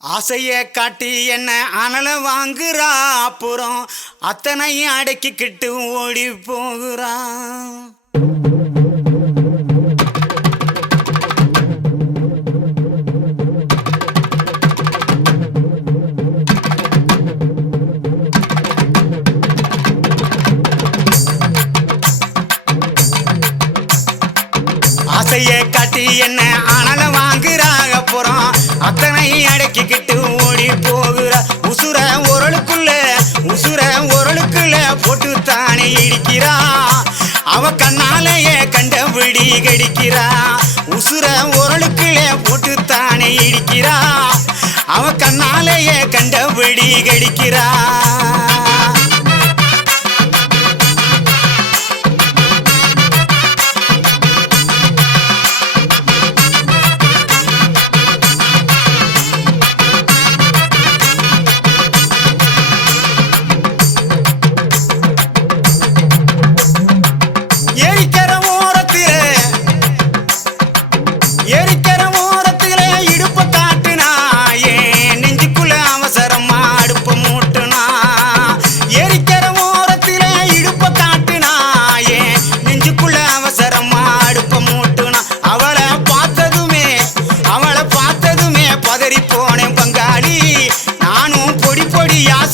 ஆசைய காட்டி என்ன அனல வாங்குறா, அப்புறம் அத்தனையும் அடக்கிக்கிட்டு ஓடி போகிறா. ஆசைய காட்டி என்ன அனல வாங்குறா, அப்புறம் அத்தனை அடக்கிக்கிட்டு ஓடி போகிறா. உசுர உரலுக்குள்ள போட்டு தானே இடிக்கிறா. அவ கண்ணாலேயே கண்டபடி கடிக்கிறா. உசுர உரலுக்குள்ள போட்டு தானே இடிக்கிறா. அவ கண்ணாலேயே கண்டபடி கடிக்கிறா.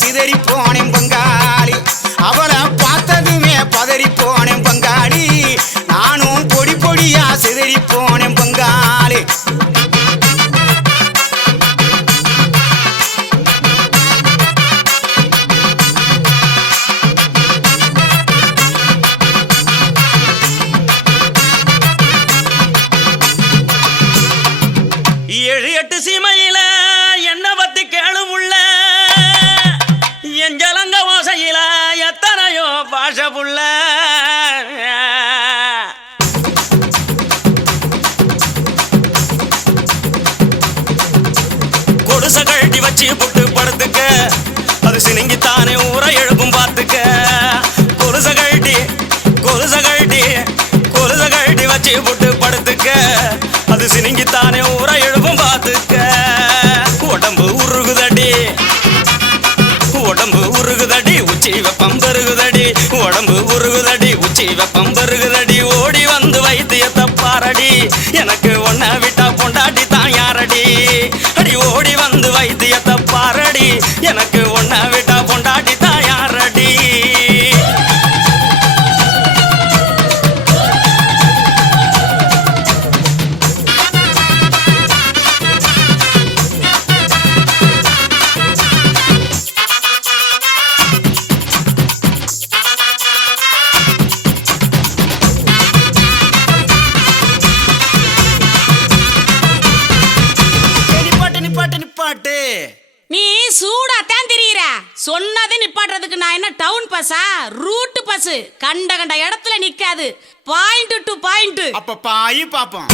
சிதறி போனேன் பங்காளி, அவளை பார்த்ததுமே பதறி போனேன் பங்காளி. நானும் பொடி பொடியா சிதறி போனேன் பங்காளி. ஏழு எட்டு சீமையில என்ன பத்தி கேளும் உள்ள எஞ்சலங்க ஓசையில எத்தனையோ பாஷ புள்ள. கொடுச கழட்டி வச்சு புட்டு படுத்துக்க, அது சினிங்கித்தானே ஊரை எழுப்பும் பார்த்துக்க. கொலுச கழட்டி வச்சு புட்டு படுத்துக்க, அது சினிங்கித்தானே ஊரை எழுப்பும் பார்த்துக்க. உடம்பு உருகுதடி உச்சி வெப்பம் பெருகுதடி. உடம்பு உருகுதடி உச்சி வெப்பம் பெருகுதடி. ஓடி வந்து வைத்தியத்தை பாரடி, எனக்கு ஒன்ன விட்டா பொண்டாட்டி தான் யாரடி. அடி ஓடி வந்து வைத்தியத்தை பாரடி, எனக்கு ஒன்ன விட்டா பொண்டாட்டி தான் யாரடி. நீ சூடாத்தான் திரியிற. சொன்னது நிப்பாட்டுறதுக்கு நான் என்ன டவுன் பஸ்ஸா, ரூட் பஸ். கண்ட இடத்துல நிக்காது. Point to point. அப்ப பாயி பாப்போம்.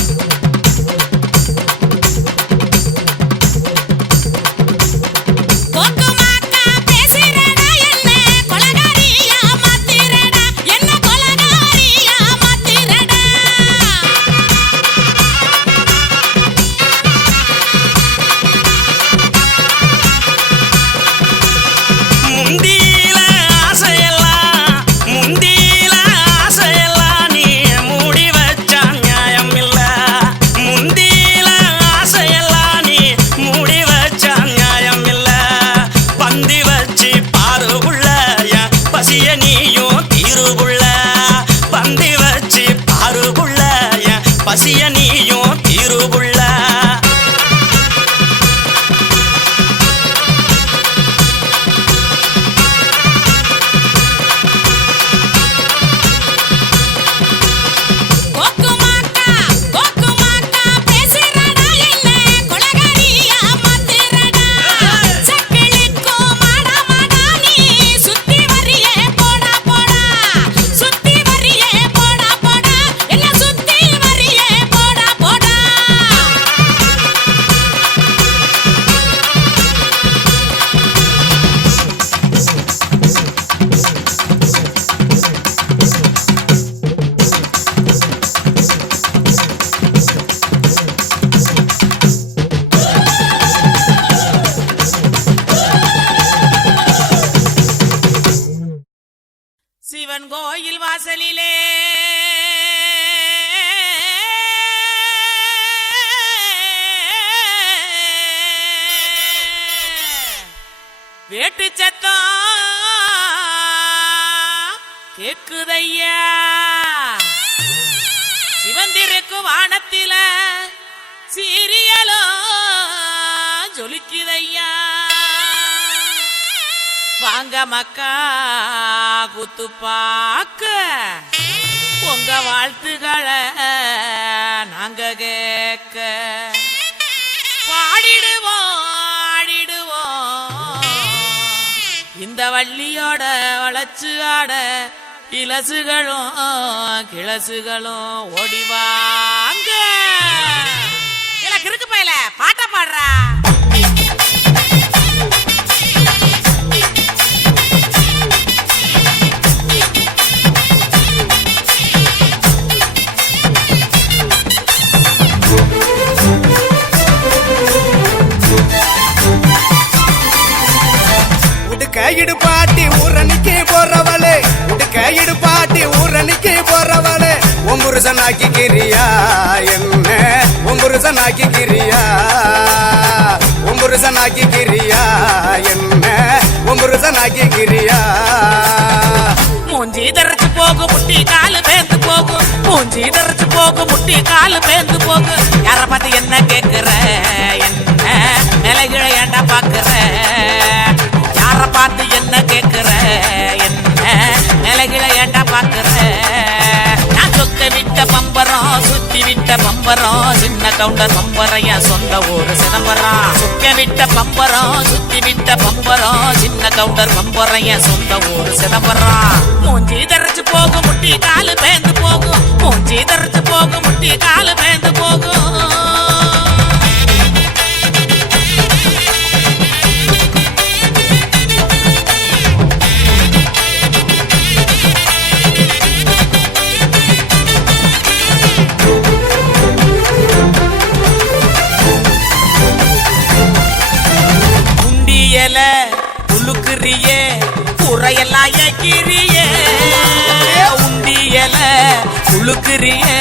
வேட்டு சத்தம் கேக்குதையா சிவந்திருக்கும் வானத்தில சீரியலோ ஜொலிக்குதையா வாங்க மக்கா குத்து பாக்க உங்க வாழ்த்துக்களை நாங்க கேட்க பாடிடுவோம் ஆடிடுவோம் இந்த வள்ளியோட வளச்சு ஆட இலசுகளும் கிளசுகளும் ஓடிவாங்க கிறுக்கு பையல பாட்ட பாடுறா கையிடு பாட்டி ஊரணிக்கு போறவளே கையிடு பாட்டி ஊரணிக்கு போறவளே ஒம்புருசனாக்கி கிரியா என்ன ஒம்புருசனாக்கி கிரியா ஒம்புருசனாக்கி கிரியா என்ன ஒம்புருசனாக்கி கிரியா மூஞ்சி தரைச்சு போகும் முட்டி காலு பேந்து போகும் மூஞ்சி தரைச்சு போகும் முட்டி காலு பேந்து போகும் யார பார்த்து என்ன கேக்குற என்ன நிலைகளை ஏண்டா பாக்குற யார பார்த்து என்ன கேக்குற என்ன நிலைகளை ஏண்டா பாக்குற நான் சொக்க விட்ட பம்பரம் சுத்தி விட்ட பம்பரம் சின்ன கவுண்டர் பம்பரைய சொந்த ஊரு சிதம்பரம் சொக்க விட்ட பம்பரம் சுத்தி விட்ட பம்பரம் சின்ன கவுண்டர் பம்பரைய சொந்த ஊரு சிதம்பரம் மூஞ்சி தரைச்சு போகும் முட்டி காலு பேந்து போகும் மூஞ்சி தரைச்சு போகும் முட்டி காலு பேந்து போகும் உளுக்குறியே குறையெல்லாம் ஏக்கிறியே உண்டியல உளுக்குறியே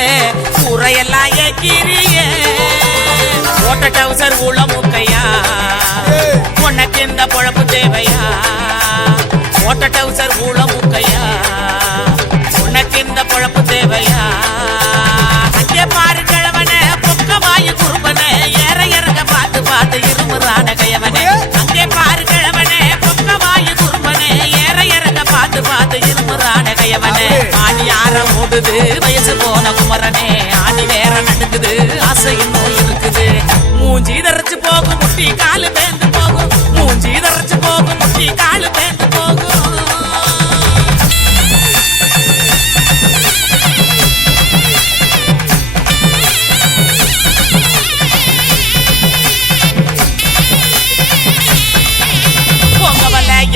குறையெல்லாம் ஏக்கிறியே ஓட்ட டவுசர் உள்ள முக்கையா உனக்கு இந்த பொழப்பு தேவையா ஓட்ட டவுசர் உள்ள முக்கையா உனக்கு இந்த பொழப்பு தேவையா அங்கே பாரு கிழவன பொக்க வாயு குறும்பன ஏற இறங்க பார்த்து பார்த்து இருமுறான கையவனே அங்கே பாரு கிழவனே பொக்க வாயு குறும்பனே ஏற இறங்க பார்த்து பார்த்து இருமுறான கையவனே ஆணி யார ஓடுது வயசு போன குமரனே ஆணி வேற நடக்குது ஆசை இன்னும் இருக்குது மூஞ்சி தரைச்சு போகும் முட்டி காலு பேந்து போகும் மூஞ்சி தரைச்சு போகும் முட்டி காலு பேந்து போகும்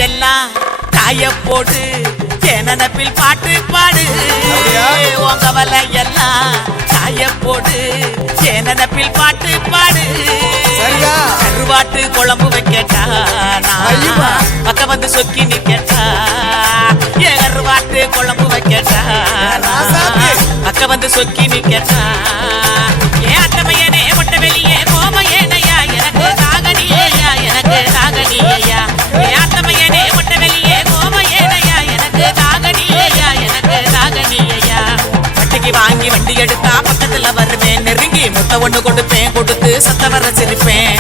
எல்லாம் காய போடு நினப்பில் பாட்டு பாடு உங்க வலை எல்லாம் காய போடு நினப்பில் பாட்டு பாடு கருவாட்டு குழம்பு வைக்கட்டா பக்க வந்து சொக்கி நிக்கட்டா ஏ கருவாட்டு குழம்பு வைக்கட்டா பக்க வந்து சொக்கி நிக்கட்டா ஏ அட்டமையனே முட்டை வெளியே கோமையனையா எனக்கு தாகனியா எனக்கு தாகனியா ஏ அட்டமையனே முட்டை வெளியே கோமையனையா எனக்கு தாகனியா எனக்கு தாகனியா வட்டிக்கு வாங்கி வண்டி எடுத்தா பக்கத்துல வருவேன் நெருங்கி முட்டை ஒண்ணு கொடுப்பேன் கொடுத்து சத்த வர சிரிப்பேன்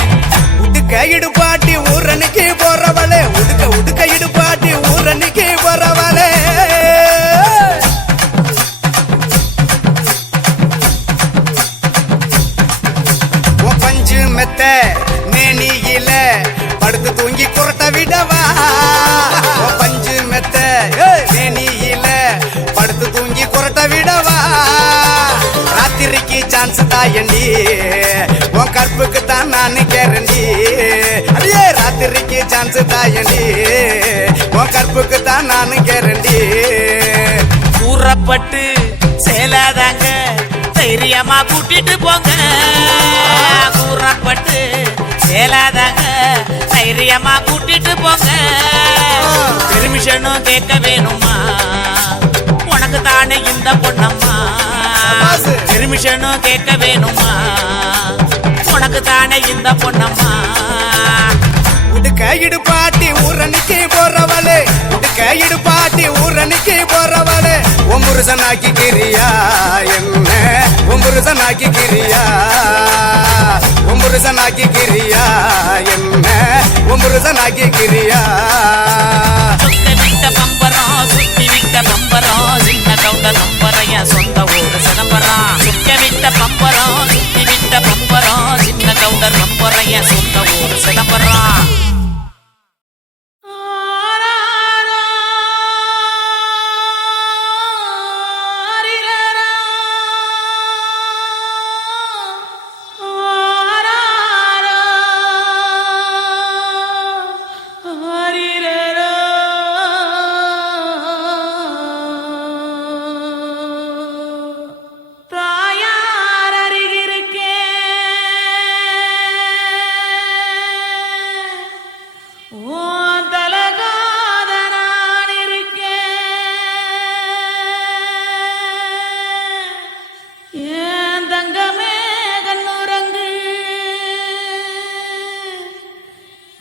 உடுக்க இடுபாட்டி ஊரணிக்கு போறவளே உடுக்க உடுக்க இடுபாட்டி ஊரணிக்கு போறவளே பஞ்சு மெத்த மேனியில படுத்து தூங்கி குரட்ட விடவா பஞ்சு மெத்த மேனியில படுத்து தூங்கி குரட்ட விடவா ராத்திரிக்கு சான்ஸ் தாயண்டி உன் கற்புக்கு தான் நான் கேரண்டி அடியே ராத்திரிக்கு சான்ஸ் தாயண்டி உன் கற்புக்கு தான் நான் கேரண்டி கூறப்பட்டு சேலாதாங்க தைரியமா கூட்டிட்டு போங்க கூறப்பட்டு சேலாதாங்க தைரியமா கூட்டிட்டு போங்க பெர்மிஷனும் கேட்க வேணுமா உனக்கு தானே இந்த பொண்ணம்மா பெர்மிஷனும் கேட்க வேணுமா உனக்கு தானே இந்த பொண்ணம்மா உடுக்க இடுப்பாட்டி ஊரணிக்கு போறவளே உடுக்க இடுப்பாட்டி ஊரணிக்கு போறவளே ஒம்புருசனாக்கி கிரியா என்ன ஒம்புருசனாக்கி கிரியா ஒம்புருசனாக்கி கிரியா என்ன ஒம்புருசனாக்கி கிரியா சுத்தி விட்ட பம்பரம் சுத்தி விட்ட பம்பரம் சின்ன கவுண்ட நம்பரைய சொந்த ஊரு சிதம்பரம் சுத்தி விட்ட பம்பரம் சுத்தி விட்ட பம்பரம் சின்ன கவுண்ட நம்பரைய சொந்த ஊரு சிதம்பரம்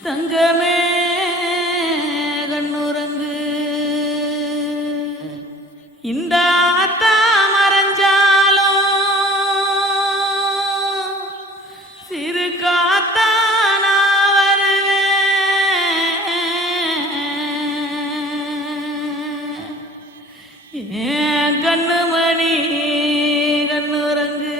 தங்கமே கண்ணுறங்கு இந்த ஆத்தா மறைஞ்சாலும் சிறு காத்தா நான் வருவேன் ஏன் கண்ணுமணி கண்ணுறங்கு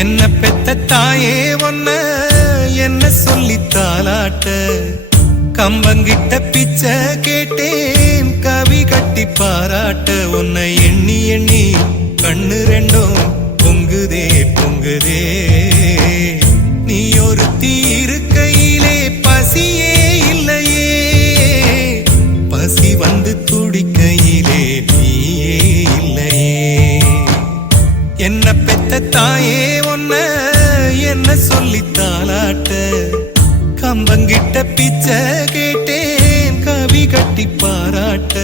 என்ன பெத்த தாயே ஒன்ன என்ன சொல்லி தாலாட்ட கம்பங்கிட்ட பிச்சை கேட்டேன் கவி கட்டி பாராட்ட உன்னை எண்ணி எண்ணி கண்ணு ரெண்டும் பொங்குதே பொங்குதே நீ ஒரு தீருக்கையிலே பசியே இல்லையே பசி வந்து துடிக்கையிலே நீயே இல்லையே என்ன பெத்த தாயே ஒன்ன என்ன சொல்லி தாலாட்ட கம்பங்கிட்ட பிச்சை கேட்டேன் கவி கட்டி பாராட்ட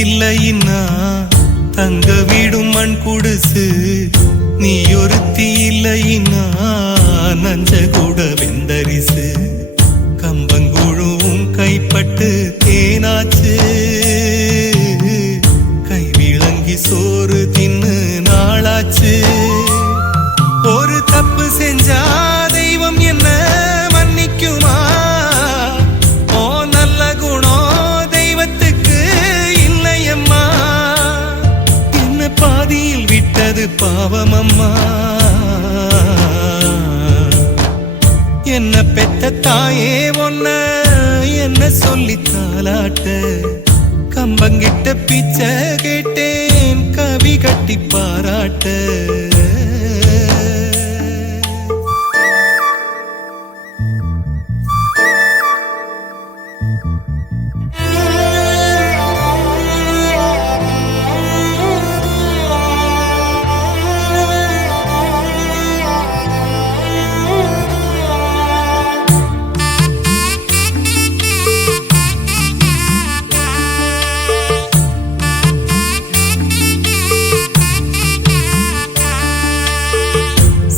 இல்லைன்னா தங்க வீடும் மண் குடிசு நீ ஒருத்தி இல்லைன்னா நஞ்ச கூட வெந்தரிசு கம்பங்குழுவும் கைப்பட்டு தேனாச்சு கை விளங்கி சோறு தின்னு நாளாச்சு ஒரு தப்பு செஞ்சா தெய்வம் என்ன மன்னிக்குமா ஓ நல்ல குணம் தெய்வத்துக்கு இல்லையம்மா என்ன பாதியில் விட்டது பாவமம்மா என்ன பெத்த தாயே ஒன்ன என்ன சொல்லி தாலாட்ட கம்பங்கிட்ட பிச்சை கேட்டேன் கவி கட்டி பாராட்ட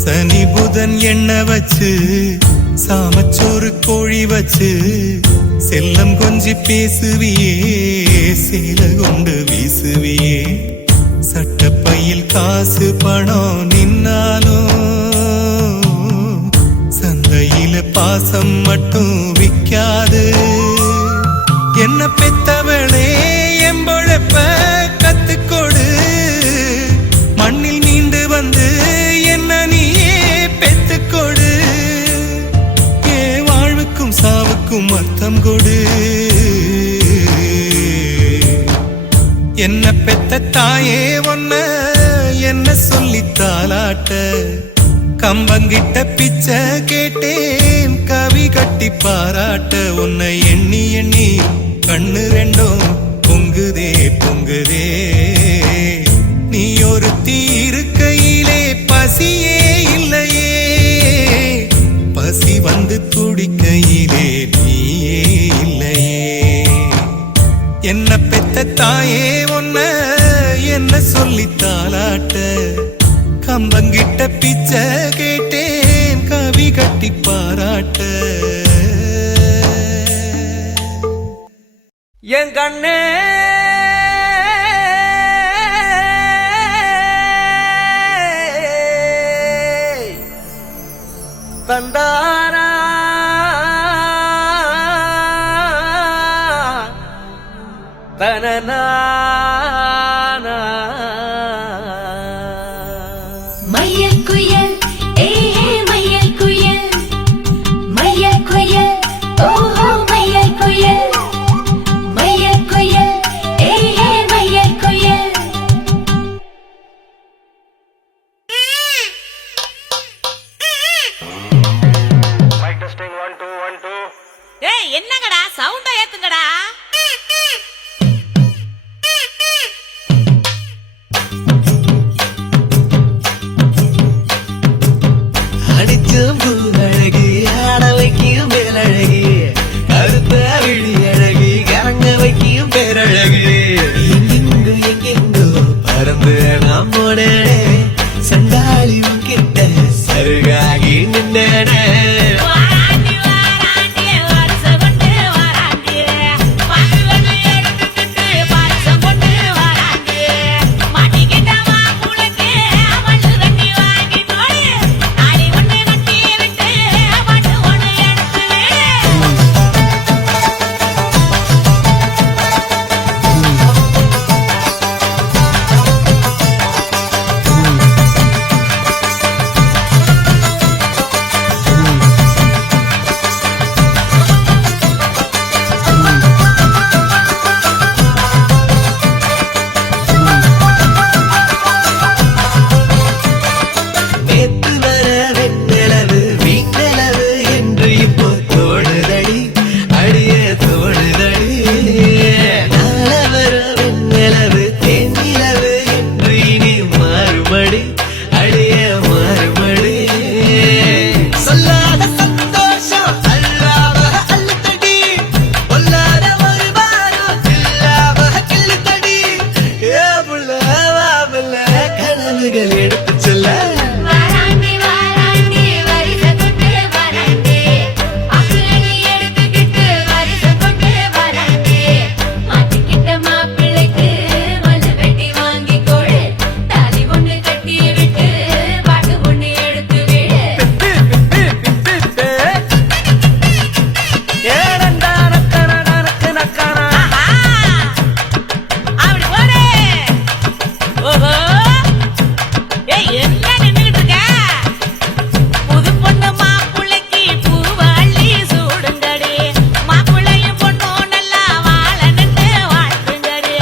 சனி புதன் எண்ணெய் வச்சு சாமச்சோறு கோழி வச்சு செல்லம் கொஞ்சி பேசுவியே, சேல கொண்டு வீசுவியே, சட்டப்பையில் காசு பணம் நின்னாலும் சந்தையில பாசம் மட்டும் விக்காது. என்ன பெத்தவளே எம்பொழப்ப கத்துக்கொடு, மண்ணில் மீண்டு வந்து என்ன நீயே பெத்துக்கொடு, ஏ வாழ்வுக்கும் சாவுக்கும் அர்த்தம் கொடு. என்ன பெத்த தாயே ஒன்ன என்ன சொல்லி தாலாட்ட, கம்பங்கிட்ட பிச்சை கேட்டேன் கவி கட்டி பாராட்ட. உன்னை எண்ணி எண்ணி கண்ணு ரெண்டும் பொங்குதே பொங்குதே, நீ ஒரு தீருக்கையிலே பசியே இல்லையே, பசி வந்து துடிக்கையிலே நீயே இல்லையே. என்ன பெத்த தாயே ஒன்ன என்ன சொல்லி தாலாட்ட, கம்பங்கிட்ட பிச்சை கேட்டேன் கவி கட்டி பாராட்ட. என் கண்ணே தந்தாரா தனனா மையல் குயில் ஏஹே மையல் குயில், மையல் குயில் ஓஹோ மையல் குயில், மையல் குயில் ஏஹே மையல் குயில். Mic testing 1 2 1 2. ஏய் என்னங்கடா சவுண்ட ஏத்துங்கடா. அடிச்சும் பூதழகி ஆட வைக்கும் பேரழகி, கருத்த விழி அழகி கரங்க வைக்கும் பேரழகி. எங்கெங்கோ எங்கெங்கோ பறந்து நாம் போனேனே, சண்டாளி கிட்ட சருகாகி நின்னேனே. வாராண்டி வாராண்டி வருஷம் கொண்டு வாராண்டி, பால்வனை எடுத்துக்கிட்டு பாரசம் கொண்டு வாராண்டி, மாட்டிக்கிட்ட மாப்புளுக்கு மண்ணு தண்ணி வாங்கி போடு, நாளை ஒண்ணு கட்டி விட்டு பாட்டு ஒண்ணு எடுத்து விடு. நேத்து வர வெண்ணிலவு வீட்டளவு என்று இப்போ தோணுதடி, அடிய தோணுதடி. நாள வர வெண்ணிலவு தேனிலவு என்று இனி மாறுபடி, அடிய மாறுபடி. சொல்லாத சந்தோஷம் அல்லாம அள்ளுத்தடி, பொல்லாத ஒரு வாரம் இல்லாம கிள்ளுத்தடி. ஏ புள்ள வா புள்ள கனவுகள் எடுத்து சொல்ல. வாராண்டி வாராண்டி வருஷம் கொண்டு வாராண்டி, அக்குலனி எடுத்துக்கிட்டு வருஷம் கொண்டு வாராண்டி, மாட்டிக்கிட்ட மாப்பிள்ளைக்கு மல்லு வெட்டி வாங்கி கொடு, தாலி ஒண்ணு கட்டி விட்டு பாட்டு ஒண்ணு எடுத்து விடு. ஆஹா அப்படி போடு. ஓஹோ ஏய் என்ன நின்னுகிட்டு இருக்க, புது பொண்ணு மாப்புள்ளைக்கு பூவள்ளி சூடுங்கடி, மாப்புள்ளையும் பொண்ணும் நல்லா வாழணுன்னு வாழ்த்துங்கடி,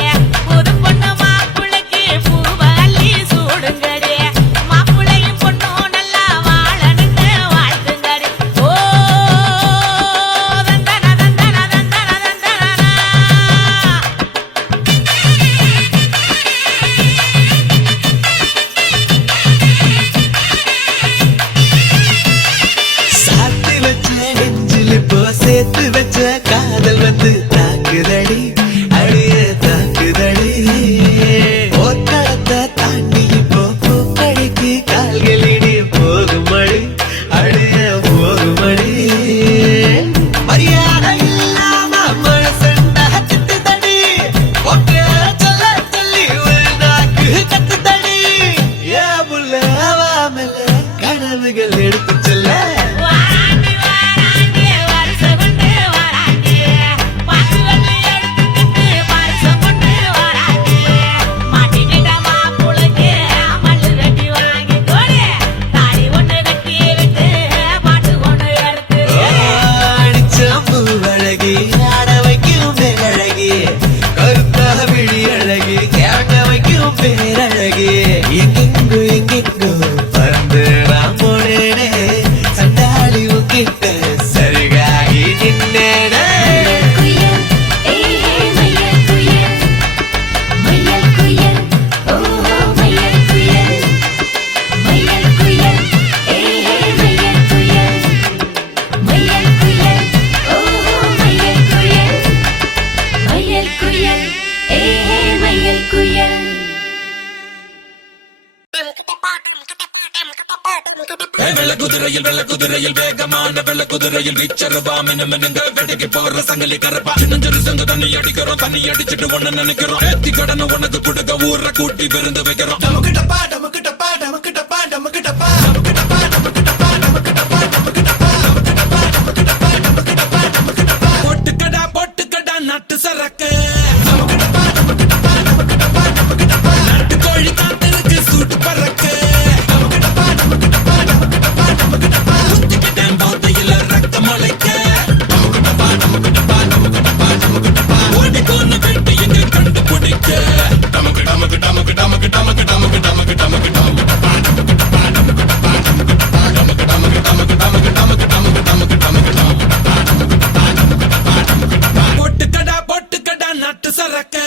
புது பொண்ணு மாப்புள்ளைக்கு பூவள்ளி சூடுங்கடி, மாப்புள்ளையும் பொண்ணும் நல்லா வாழணுன்னு வாழ்த்துங்கடி. ஓ தந்தன தந்தன தந்தன தந்தனா. சாத்தி வச்ச நெஞ்சில் இப்போ சேர்த்து வச்ச காதல் வந்து தாக்குதடி, அடிய தாக்குதடி. போர்க்களத்தை தாண்டி இப்போ பூக்கடைக்கு கால்களிடி போகுமடி, அடிய போகுமடி. மரியாதை இல்லாம குதிரையில் வெள்ள குதிரையில் வேகமான வெள்ள குதிரையில் வீச்சரவா மினுங்க வெடிக்கு போற சங்கலி கரப்பா சின்னஞ்சிறு சங்க தண்ணி அடிக்கிறோம் தண்ணி அடிச்சிட்டு ஒண்ணு நினைக்கிறோம் ஏத்தி கடனை உனக்கு கொடுக்க ஊரை கூட்டி விருந்து வைக்கிறோம் டமக்கிட்டப்பா டமக்கிட்டப்பா டமக்கிட்டப்பா டமக்கிட்டப்பா டமக்கிட்டப்பா டமக்கிட்டப்பா டமக்கிட்டப்பா டமக்கிட்டப்பா டமக்கிட்டப்பா டமக்கிட்டப்பா டமக்கிட்டப்பா பொட்டுக்கடா நட்டு சரக்கு டமக்கிட்டப்பா டமக்கிட்டப்பா டமக்கிட்டப்பா டமக்கிட்டப்பா நாட்டு கோழி காத்திருக்கு சூட்டு பறக்கு டமக்கிட்டப்பா டமக்கிட்டப்பா டமக்கிட்டப்பா டமக்கிட்டப்பா குத்திக்கிட்டேன் போதையில ரத்த முளைக்க டமக்கிட்டப்பா டமக்கிட்டப்பா டமக்கிட்டப்பா டமக்கிட்டப்பா ஓடி கொண்டு வெட்டி எங்க கண்டுபிடிக்க டமக்கு டமக்கு டமக்கு டமக்கு டமக்கு டமக்கு டமக்கு டமக்கு டமக்கிட்டப்பா டமக்கிட்டப்பா டமக்கிட்டப்பா டமக்கிட்டப்பா டமக்கு டமக்கு டமக்கு டமக்கு டமக்கு டமக்கு டமக்கு டமக்கு டமக்கிட்டப்பா டமக்கிட்டப்பா டமக்கிட்டப்பா டமக்கிட்டப்பா பொட்டுக்கடா நட்டு சரக்கு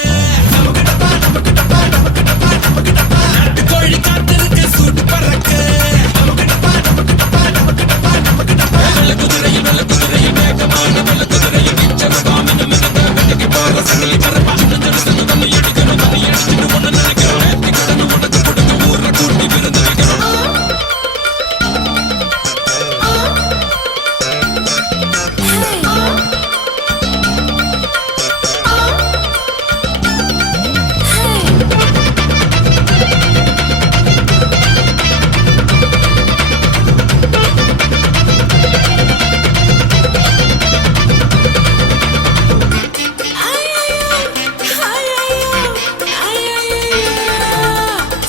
டமக்கிட்டப்பா டமக்கிட்டப்பா டமக்கிட்டப்பா டமக்கிட்டப்பா நாட்டு கோழி காத்திருக்கு சூட்டு பறக்கு டமக்கிட்டப்பா டமக்கிட்டப்பா டமக்கிட்டப்பா டமக்கிட்டப்பா வெள்ள குதிரையில் வேகமான வெள்ள குதிரையில் வீச்சரவா மினுங்க வெடிக்கு போற சங்கலி கரப்பா சின்னஞ்சிறு சங்க தண்ணி அடிக்கிறோம் தண்ணி அடிச்சிட்டு ஒண்ணு நினைக்கிறோம் ஏத்தி கடனை உனக்கு கொடுக்க ஊரை கூட்டி விருந்து வைக்கிறோம்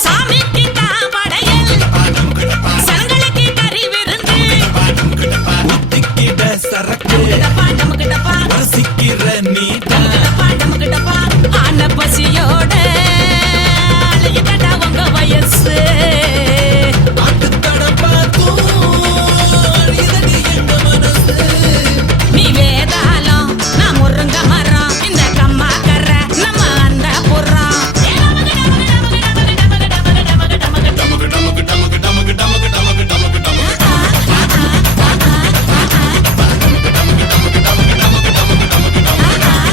சாமிக்கு தான் படையல் சங்கலுக்கு கறி விருந்து ஊத்திக்கிட சரக்கு டப்பா டமக்கு டப்பா ரசிக்கிற நீட டப்பா டமக்கு டப்பா ஆன பசியோட அலையுதடா உங்க வயசு ஆட்டுத்தடப்பா தூரிதடி எங்க மனசு நீ வேதாளம் நான் முருங்க மரம் இந்த கம்மா கர நம்ம அந்த புறம் டமக்கு டமக்கு டமக்கு டமக்கு டமக்கு டமக்கு டமக்கு டமக்கு டமக்கு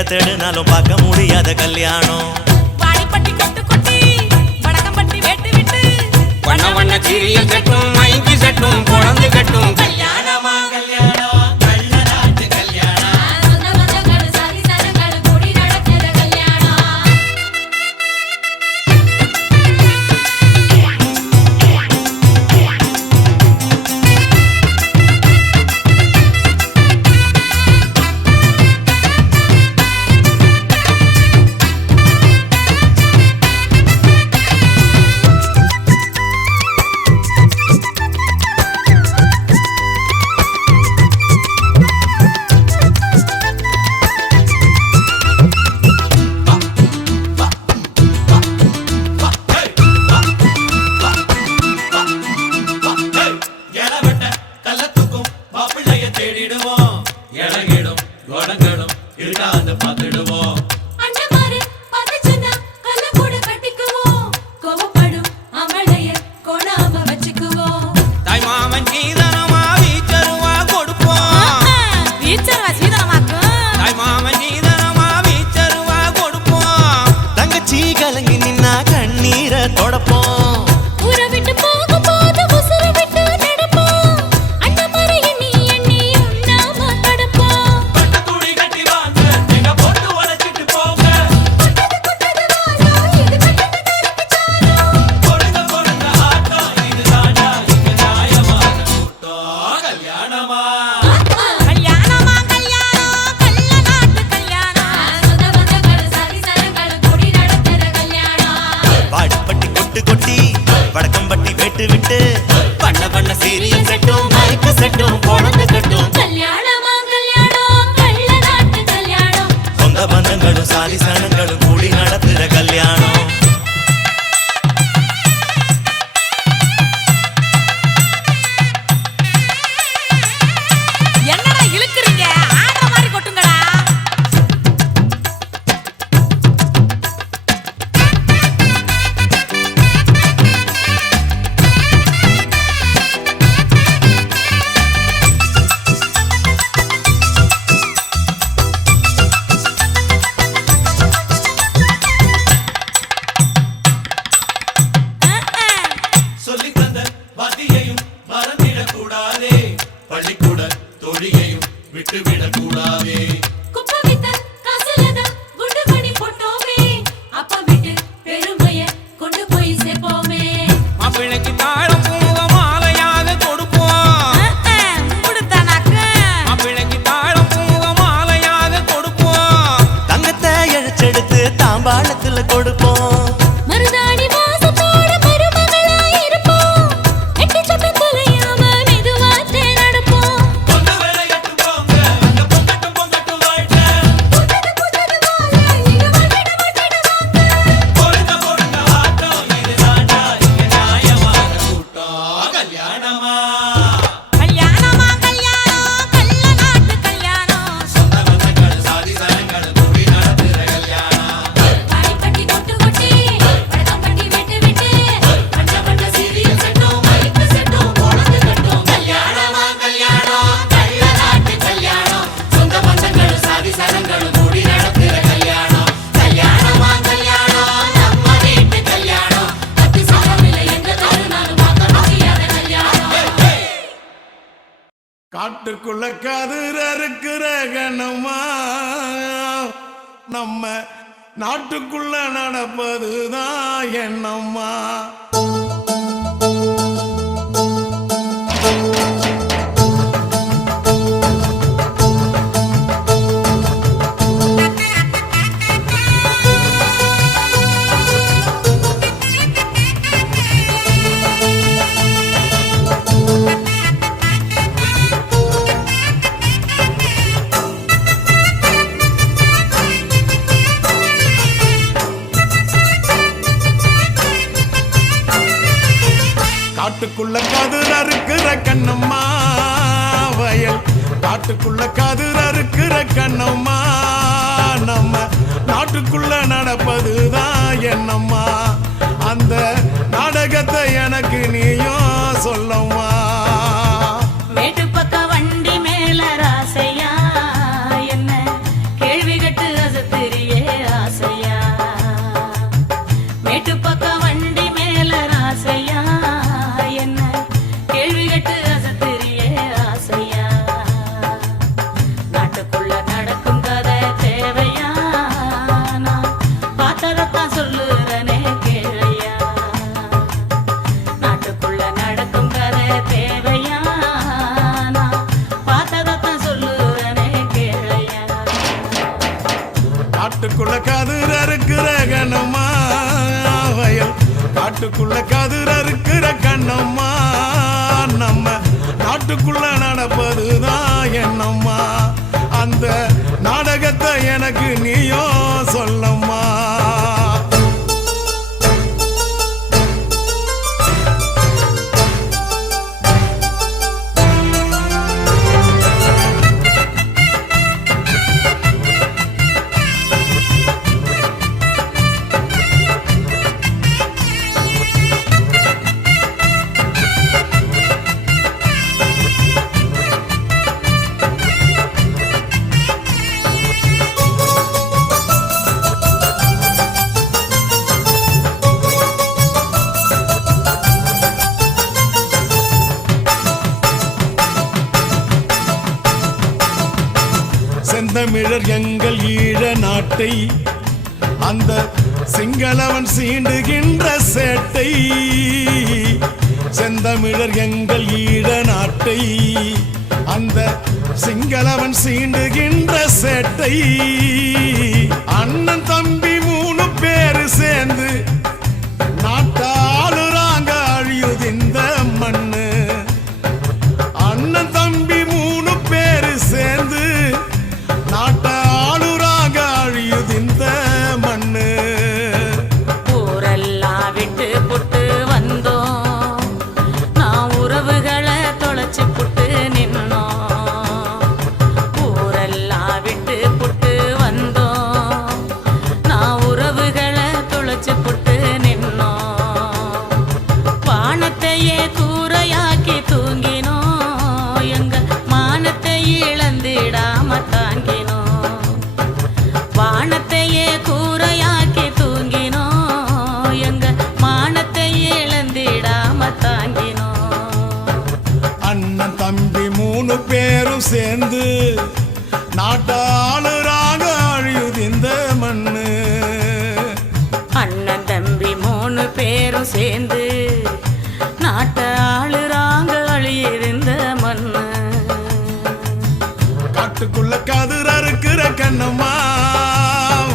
எங்க தேடினாலும் பார்க்க முடியாத கல்யாணம். வாடிப்பட்டி கொட்டு கொட்டி வடக்கம்பட்டி வெட்டு விட்டு வண்ண வண்ண சீரியல் கட்டும் மைக்கு சட்டும் குழந்தை கட்டும் கல்யாணமா கல்யாணம் கள்ள நாட்டு கல்யாணம். சொந்த பந்தங்கள் சாதி சனங்கள் கூடி நடக்கிற கல்யாணம். எலவெட்ட கள்ளத்துக்கும் மாப்பிள்ளைய தேடிடுவோம். இளகிடும் கோடங்களும் இருக்காது பார்த்துடுவோம். அண்டமாரு பதச்சனா கல்ல கூட கட்டிக்குவோம். கோவப்படும் அமளைய கொடாம வச்சுக்குவோம். தாய் மாமன் சீதனமா வீச்சருவா கொடுப்போம். வீச்சர்வா சீதனமாக்கும் தாய் மாமன் சீதனமா வீச்சருவா கொடுப்போம். தங்கச்சி கலங்கி நின்னா கண்ணீரை தொடப்போம். ஊரை விட்டு போகும்போது உசுரை விட்டு நடப்போம். அண்டமாரு எண்ணி எண்ணி உண்ணாம கடப்போம். பட்டு துணி கட்டி வாங்க எங்க போட்டு உழைச்சிட்டு போங்க. பொறுங்க பொறுங்க ஆட்டம் இதுதானா இங்க நியாயமான கூட்டம். கல்யாணமா கல்யாணமா கல்யாணம் கள்ள நாட்டு கல்யாணம். சொந்த பந்தங்கள் சாதி சனங்கள் கூடி நடக்கிற கல்யாணம். வாடிப்பட்டி கொட்டு கொட்டி வடக்கம்பட்டி வெட்டு விட்டு பண்ண பண்ண சீரியல் செட்டும் மைக்கு செட்டும் குழந்தை கட்டும் கல்யாணமா கல்யாணம் கள்ள நாட்டு கல்யாணம். சொந்த பந்தங்களும் சாதி சனங்களும் கூடி நடத்துற கல்யாணம். என்னடா இழுக்குறீங்க ஆடுற மாதிரி கொட்டுங்கடா. சொல்லித் தந்த வாத்தியையும் மறந்திடக் கூடாதே. பள்ளிக்கூட தோழியையும் விட்டுவிடக் கூடாதே. குப்பை வித்த காசுலதான் குண்டு மணி போட்டோமே. அப்பா விட்டு பெருமைய கொண்டு போய் சேர்ப்போமே. மாப்பிள்ளைக்கு தாழம் பூவ மாலையாக கொடுப்போம். கொடுத்தானாக்கு மாப்பிள்ளைக்கு தாழம் பூவ மாலையாக கொடுப்போம். தங்கத்தை இழைச்செடுத்து தாம்பாளத்துல கொடுப்போம். மருதாணி வாசத்தோட மருமகளா இருப்போம். எட்டு சத்தம் தொலையாம மெதுவாத்தே நடப்போம். பொண்ணு வேலையட்டு போங்க அங்க பொங்கட்டும் பொங்கட்டும் வாழ்க்கை. பொறுங்க பொறுங்க ஆட்டம் இதுதானா இங்க நியாயமான கூட்டம். கல்யாணமா கல்யாணமா கல்யாணம் கள்ள நாட்டு கல்யாணம். சொந்த பந்தங்கள் சாதி சனங்கள் கூடி நடத்துற கல்யாணம். வாடிப்பட்டி கொட்டு கொட்டி வடக்கம்பட்டி வெட்டு விட்டு பண்ண பண்ண சீரியல் செட்டும் மைக்கு செட்டும் குழந்தை கட்டும். கல்யாணமா கல்யாணம் கள்ள நாட்டு கல்யாணம். சொந்த பந்தங்கள் சாதி சனங்கள் கூடி நடத்துற கல்யாணம். கல்யாணமா கல்யாணம் நம்ம வீட்டு கல்யாணம். பத்து சாமியில எங்க தருணாலும் பார்க்க முடியாத கல்யாணம். காட்டுக்குள்ள கதிர இருக்கிற கணமா நம்ம நாட்டுக்குள்ள நடப்பதுதான் என்னம்மா. காட்டுக்குள்ள கதிர இருக்கிற கண்ணம்மா வயல். காட்டுக்குள்ள கதிர இருக்கிற கண்ணம்மா நம்ம நாட்டுக்குள்ள நடப்பதுதான் என்னம்மா. அந்த நாடகத்தை எனக்கு நீயும் சொல்லம்மா. வேட்டு பக்க வண்டி மேல ராசையா என்ன கேள்வி கட்டு கதிர் அறுக்கிற கண்ணம்மா வயல் காட்டுக்குள்ள கதிர் அறுக்கிற கண்ணம்மா நம்ம நாட்டுக்குள்ள நடப்பதுதான் என்னம்மா அந்த நாடகத்தை எனக்கு நீயோ சொல்லம்மா செந்தமிழர் எங்கள் ஈழ நாட்டை அந்த சிங்களவன் சீண்டுகின்ற சேட்டை செந்தமிழர் எங்கள் ஈழ நாட்டை அந்த சிங்களவன் சீண்டுகின்ற சேட்டை அண்ணன் தம்பி 3 பேரு சேர்ந்து நாட்டாளுறாங்க அழியுது இந்த மண்ணு அண்ணன் தம்பி 3 பேரு சேர்ந்து நாட்டாளுறாக அழியுது இந்த மண்ணு ஊரெல்லாம் விட்டு புட்டு வந்தோம் நான் உறவுகளை தொலைச்சு புட்டு நின்னோம் ஊரெல்லாம் விட்டு புட்டு வந்தோம் நான் உறவுகளை தொலைச்சு புட்டு நின்னோம் வானத்தையே கூரையாக்கி தூங்கினோம் எங்க மானத்தை இழந்திடாம தாங்கினோம் வானத்தையே கூரையாக்கி தூங்கினோம் எங்க மானத்தை இழந்திடாம தாங்கினோம் அண்ணன் தம்பி 3 பேரும் சேர்ந்து நாட்டாளுறாக அழியுது இந்த மண்ணு அண்ணன் தம்பி 3 பேரும் சேர்ந்து நாட்டை ஆளுறாங்க அழியிருந்த மண்ணு காட்டுக்குள்ள கதிர் அறுக்கிற கண்ணம்மா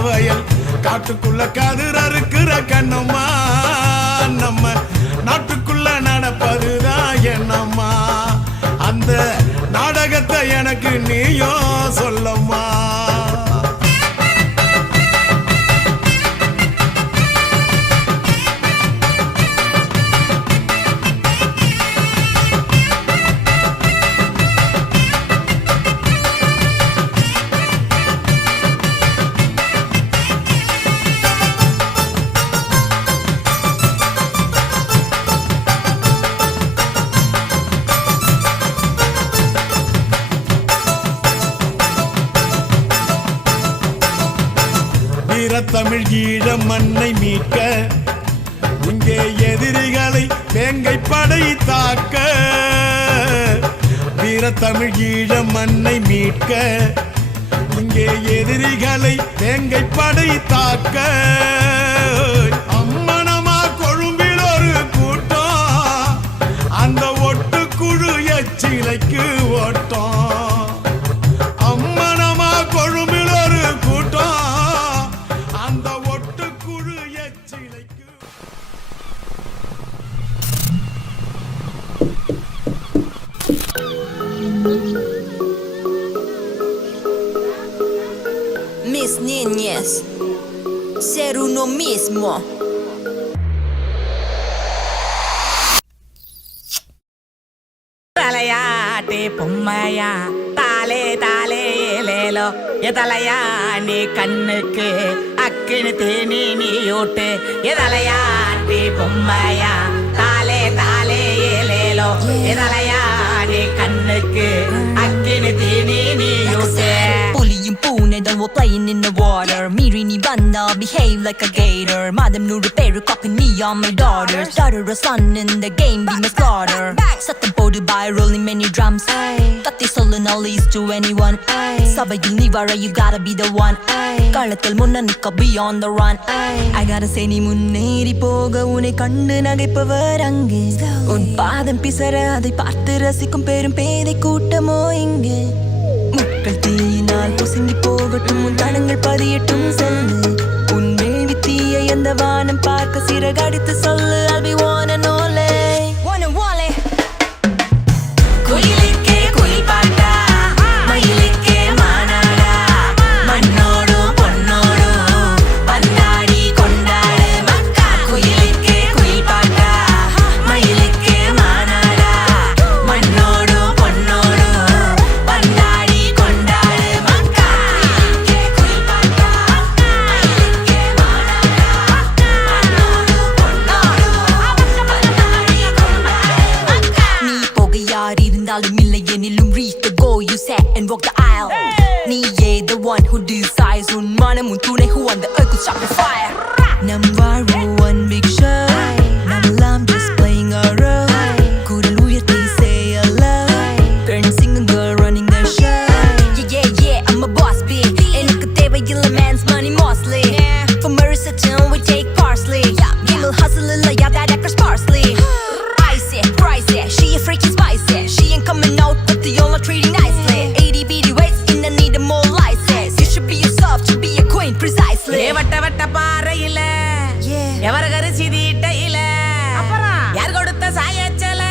வயல் காட்டுக்குள்ள கதிர் அறுக்கிற கண்ணம்மா நம்ம நாட்டுக்குள்ள நடப்பதுதான் என்னம்மா அந்த நாடகத்தை எனக்கு நீயோ சொல்லம்மா தமிழ் ஈழ மண்ணை மீட்க இங்கே எதிரிகளை வேங்கை படை தாக்க வீர தமிழ் ஈழ மண்ணை மீட்க இங்கே எதிரிகளை வேங்கை படை தாக்க அம்மனமா கொழும்பில் ஒரு கூட்டம் அந்த ஒட்டுக்குழு எச்சிலைக்கு ஓட்டம் அம்மனமா கொழும்பில் ஒரு கூட்டம் அந்த ஒட்டுக்குழு எச்சிலைக்கு Mis niñas, ser uno mismo. தலையாட்டி பொம்மையா தாலே தாலே ஏலேலோ எதலையா நீ கண்ணுக்கு அக்கினு தேனி நீ ஓட்டு எதலையாட்டி பொம்மையா தாலே தாலே ஏலேலோ எதலையா நீ கண்ணுக்கு அக்கினு தேனி நீ ஓட்டு Bullying pune that we're playing in the water Mirini banna behave like a gator Madam Nuru Peru copy me on my daughter Started a son in the game be my slaughter Set them போடு by rolling many drums கத்தி சொல்லு no least to anyone சபையில் நீ வர you gotta be the one களத்தில் முன்ன நிக்க be on the run I gotta say நீ முன்னேறி போக உன்னை கண்டு நகைப்பவர் அங்கே உன் பாதம் பிசற அதை பார்த்து ரசிக்கும் பெரும் பேதை கூட்டமோ இங்கே முட்கள் தீயினால் பொசுங்கி போகட்டும் உன் தடங்கள் பதியட்டும் செல்லு உன் பார்க்க சிறகடித்து சொல்லு I'll be one and only குயிலுக்கே குயில் பாட்டா மயிலுக்கே மானாடா மண்ணோடும் பொன்னோடும் பந்தாடி கொண்டாடு மக்கா குயிலுக்கே குயில் பாட்டா மயிலுக்கே மானாடா மண்ணோடும் பொன்னோடும் பந்தாடி கொண்டாடு மக்கா குயிலுக்கே குயில் பாட்டா மயிலுக்கே மானாடா மண்ணோடும் பொன்னோடும் பந்தாடி கொண்டாடு மக்கா நீ போக யார் இருந்தாலும் இல்லை எனிலும் reach the goal you set and walk the aisle நீயே the one who decides உன் மனம் உன் துணை who on the earth could stop the fire நம் வாழ்வு one big show நம்மெல்லாம் just playing a role குரல் உயர்த்தி say hello turn singing girl running the show yeah I'm a boss bitch எனக்கு தேவையில்லை man's money mostly for Marissa Town we take parsley Gimel hustle இல்ல yeah that actors parsley Pricey, she a freaky spicy. She ain't coming out, but the all are treating nicely. 80 bitty waist, in the need of more license. You should be yourself to be a queen, precisely. வட்ட வட்ட பாறையில எவரகரு சிதிட்டையில யார் கொடுத்த சாயச்சல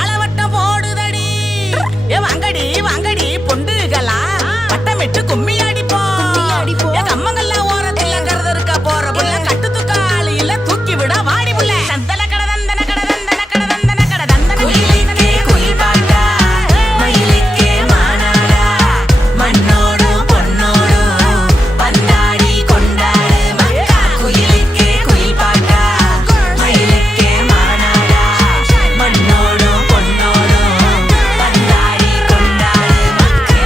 அளவட்ட போடுதடி வாங்கடி வாங்கடி பொண்டுகளா வட்டமிட்டு கும்மி அடிப்போம் கம்மங்கல்ல ஓரத்துல கருது இருக்க போற புள்ள கட்டு தூக்காளி இல்ல தூக்கி விட வாடி புள்ள சந்தன கடதந்தன கடதந்தன கடதந்தன கடதந்தன குயிலுக்கே குயில் பாட்டா மயிலுக்கே மானாடா மண்ணோடும் பொன்னோடும் பந்தாடி கொண்டாடு மக்கா குயிலுக்கே குயில் பாட்டா மயிலுக்கே மானாடா மண்ணோடும் பொன்னோடும் பந்தாடி கொண்டாடு மக்கா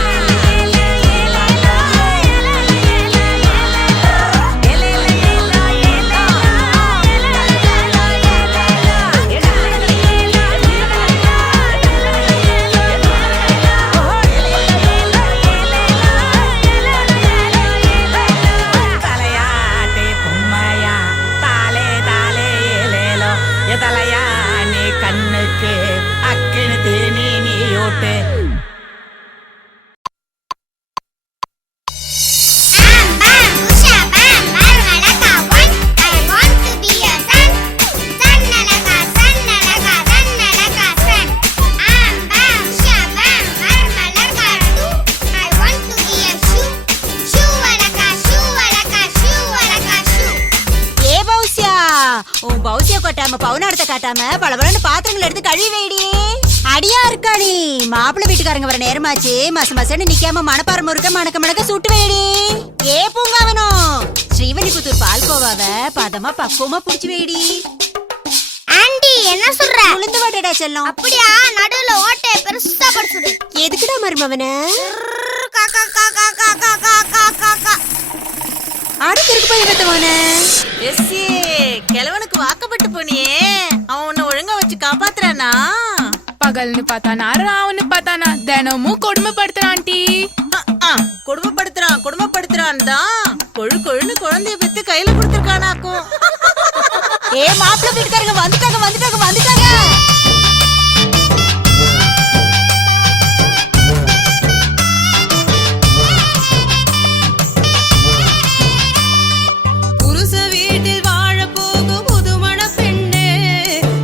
தலையாட்டே பொம்மையா தாலே தாலே ஏலேலோ எதலையா நீ கண்ணுக்கு அக்கினு தேனி நீ ஓட்டு உன் பௌசிய கொட்டாம பவுனாடத்தை காட்டாம பளபளன்னு பாத்திரங்கள் எடுத்து கழுவி வைடி அடியா இருக்கா நீ மாப்பிள்ளை வீட்டுக்காரங்க வர நேரமாச்சு மச மசன்னு நிக்காம மணப்பாறை முறுக்க மணக்க மணக்க சுட்டு வைடி ஏ பூங்காவனும் ஸ்ரீவல்லிபுத்தூர் பால்கோவாவ பதமா பக்குவமா புடிச்சு வைடி ஆண்டி என்ன சொல்ற உளுந்து வாட்டடா செல்லம் அப்படியா நடுவுல ஓட்டை பெருசா படுத்துடு எதுக்குடா மருமவன காக்கா காக்கா காக்கா காக்கா காக்கா அடுத்து இருக்கு போய் எடுத்தவன எஸ்ஸே கிழவனுக்கு வாக்கப்பட்டு போனியே அவன் உன்னை ஒழுங்கா வச்சு காப்பாத்துறானா பகல்னு பார்த்தானா ராவுன்னு பார்த்தானா தினமும் கொடுமைப்படுத்துறான் ஆண்டி கொடுமைப்படுத்துறான் தான் கொழு கொழுன்னு குழந்தைய பெத்து கையில கொடுத்துருக்கானாக்கும் ஏ மாப்பிள்ளை வீட்டுக்காரங்க வந்துட்டாங்க புருஷ வீட்டில் வாழ போகும் புதுமண பெண்ணே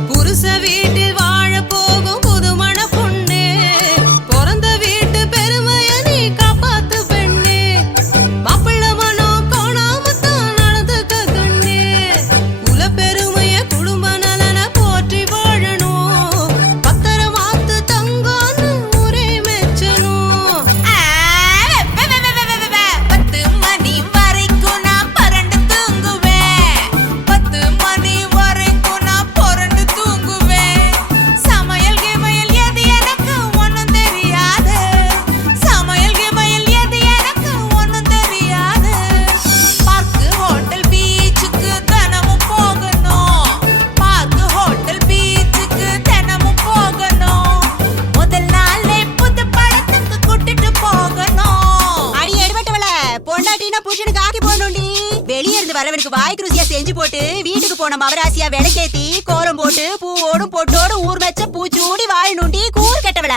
புருஷ வீட்டில் வாழ போகும் புதுமண பொண்ணே பிறந்த வீட்டு பெருமைய நீ காப்பாத்து பெண்ணே மாப்பிள்ள மனம் காணாமத்தான் நடந்துக்க கண்ணே குல பெருமைய குடும்ப நலன போற்றி வாழணும் பத்திரமாத்து தங்கன்னு ஊரே மெச்சணும் 10 மணி வரைக்கும் நான் பரண்டு தூங்குவேன் 10 மணி வரைக்கும் நான் புரண்டு தூங்குவேன் சமையல் கிமையல் எது எனக்கு ஒண்ணும் தெரியாது சமையல் கிமையல் எது எனக்கு ஒண்ணும் தெரியாது பார்க்கு ஹோட்டல் பீச்சுக்கு தினமும் போகணும் பார்க்கு ஹோட்டல் பீச்சுக்கு தினமும் போகணும் முதல் நாளே புது படத்துக்கு கூட்டிட்டு போகணும் அடி எடுபட்டவள பொண்டாட்டினா புருஷனுக்கு ஆக்கி போடணும்டி வெளியே இருந்து வரவனுக்கு வாய்க்கு ருசியா செஞ்சு போட்டு வீட்டுக்கு போன மவராசியா விளக்கேத்தி கோலம் போட்டு பூவோடும் பொட்டோடும் ஊர் வச்ச பூச்சூடி வாழணும்டி கூறு கெட்டவள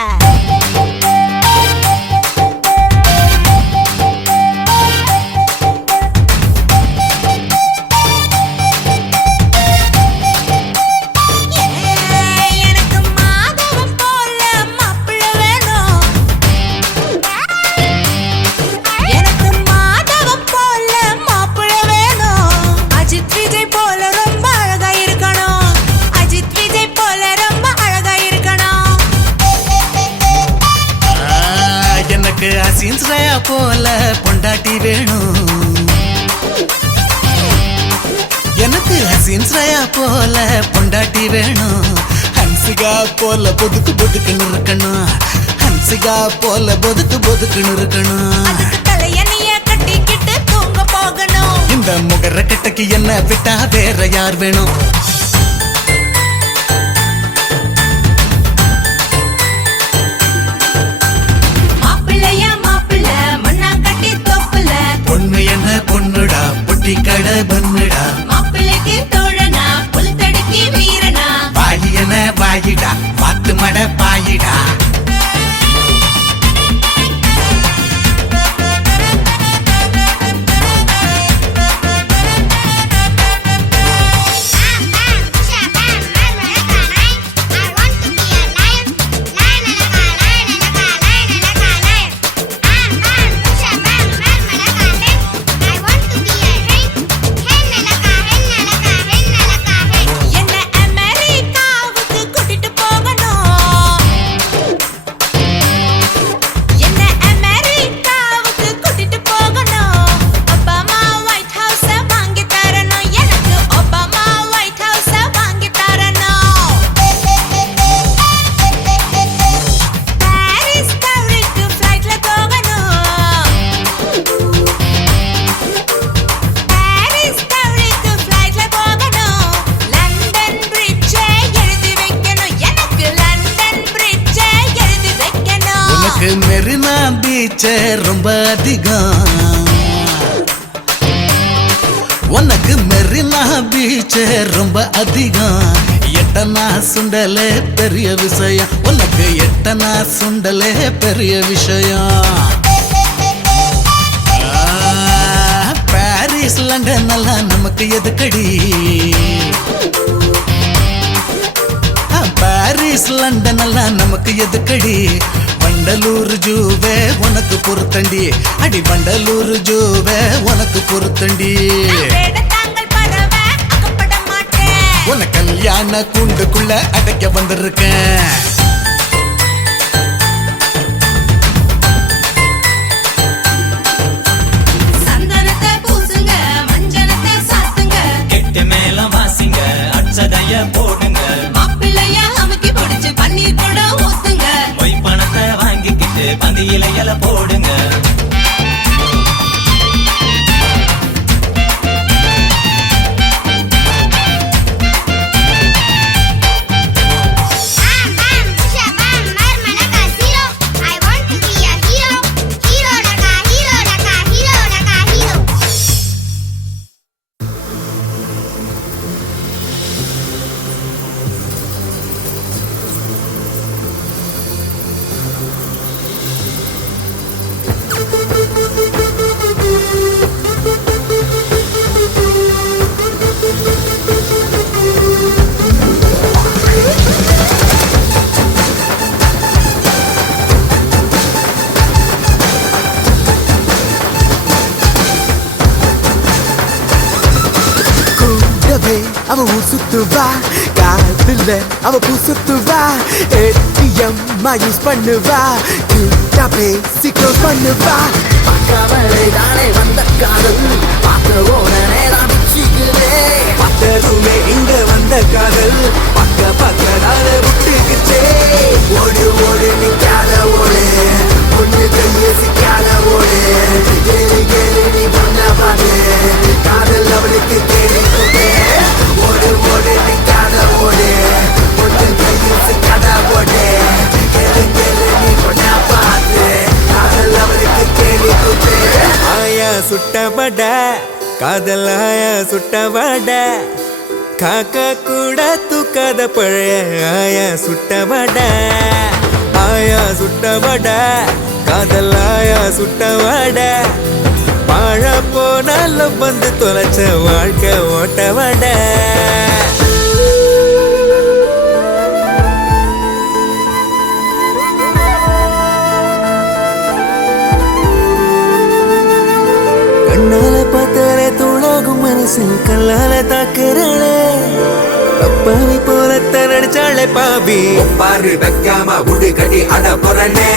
போல பொண்டாட்டி வேணும், எனக்கு ஹசீன் ஸ்ரயா போல பொண்டாட்டி வேணும். ஹன்சிகா போல பொதுக்கு பொதுக்குன்னு இருக்கணும், ஹன்சிகா போல பொதுக்கு பொதுக்குன்னு இருக்கணும். தலையணிய கட்டிக்கிட்டு தூங்க போகணும். இந்த முகர கிட்டக்கு என்ன விட்டா வேற யார் வேணும்? மாப்பிள்ளைய மாப்பிள்ள மண்ணா கட்டி தோப்புல. பொண்ணு என்ன பொண்ணுடா பொட்டி கடை பண்ணுடா. மாப்பிள்ளைக்கு தோழனா புல் தடுக்கி வீரனா. வாயி என்ன வாயிடா பாத்து மட பாயிடா. என்ன அமெரிக்காவுக்கு கூட்டிட்டு போகணும். என்ன அமெரிக்காவுக்கு கூட்டிட்டு போகணும். ஒபாமா ஒயிட் ஹவுஸ வாங்கி தரணும். எனக்கு ஒபாமா ஒயிட் ஹவுஸ வாங்கி தரணும். பாரிஸ் டவருக்கு ஃப்ளைட்ல போகணும். பாரிஸ் டவருக்கு ஃப்ளைட்ல போகணும். லண்டன் பிரிட்ஜை எழுதி வைக்கணும். எனக்கு லண்டன் பிரிட்ஜை எழுதி வைக்கணும். உனக்கு மெரினா பீச் ரொம்ப அதிகம், உனக்கு மெரினா பீச் ரொம்ப அதிகம். எட்டனா சுண்டலே பெரிய விஷயம், உனக்கு எட்டனா சுண்டலே பெரிய விஷயம். பாரிஸ் லண்டன் எல்லாம் நமக்கு எதுக்கடி? பாரிஸ் லண்டன் எல்லாம் நமக்கு எதுக்கடி? வண்டலூர் ஜூவே உனக்கு பொருத்தண்டி, அடி வண்டலூர் ஜூவே உனக்கு பொருத்தண்டி. வேடத்தாங்கல் பறவை அகப்பட மாட்டேன். உன கல்யாண கூண்டுக்குள்ள அடைக்க வந்திருக்கேன். சந்தனத்தை பூசுங்க மஞ்சனத்தை சாத்துங்க. கெட்டு மேலம் வாசிங்க அச்சதைய போடுங்க. மாப்பிள்ளைய அமுக்கி பிடிச்சு பன்னீர் கூட ஊத்துங்க. பொய் பணத்தை வாங்கிக்கிட்டு பந்தியில இலை போடுங்க. அவ ஊர் சுத்துவா, காதுல அவ பூ சுத்துவா, ATM யூஸ் பண்ணுவா, கிட்ட பேசி க்ளோஸ் பண்ணுவா. பார்க்காமலே தானே வந்த காதல், பார்த்த உடனே தான் பிச்சுக்குதே. பார்த்ததுமே இங்க வந்த காதல், பக்க பக்கதால விட்டுக்குச்சே. ஓடு ஓடு நிக்காத ஓடு, பொண்ணு கையை சிக்காத ஓடு. கேளு கேளு நீ பண்ண பாடு, காதல் அவளுக்கு கேள்வி கூட்டே. ஓடு ஓடு நிக்காத ஓடு, பொண்ணு கையை சிக்காத ஓடு. கேளு கேளு நீ பண்ண பாடு, காதல் அவளுக்கு கேள்வி கூட்டே. ஆயா சுட்டபட காதல் ஆயா சுட்டபட, காக்கா கூட தூக்காத பழைய ஆயா சுட்டபட. ஆயா சுட்டபட காதல் ஆயா சுட்டபட, வாழ போனாலும் வந்து தொலைச்ச வாழ்க்கை ஓட்டவட. கண்ணால பார்த்தாலே தூளாகும் மனசில் கல்லால தாக்குறாளே. அப்பாவி போலத்த நடிச்சாளே பாவி, பாரு வைக்காம உடு கடி அட புறனே.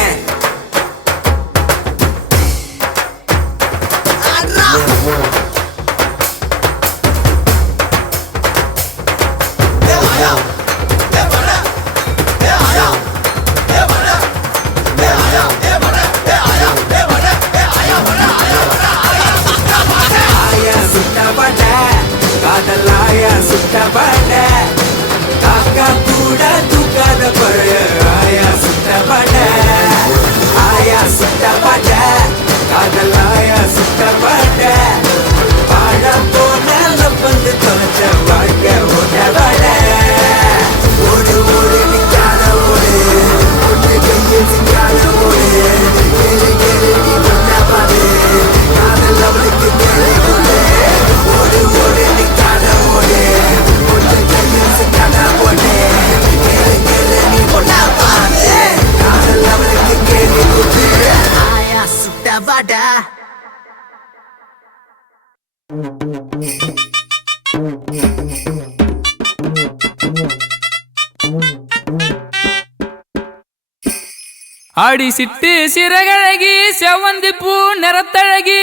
ஆடி சிட்டு சிறகழகி செவந்தி பூ நிறத்தழகி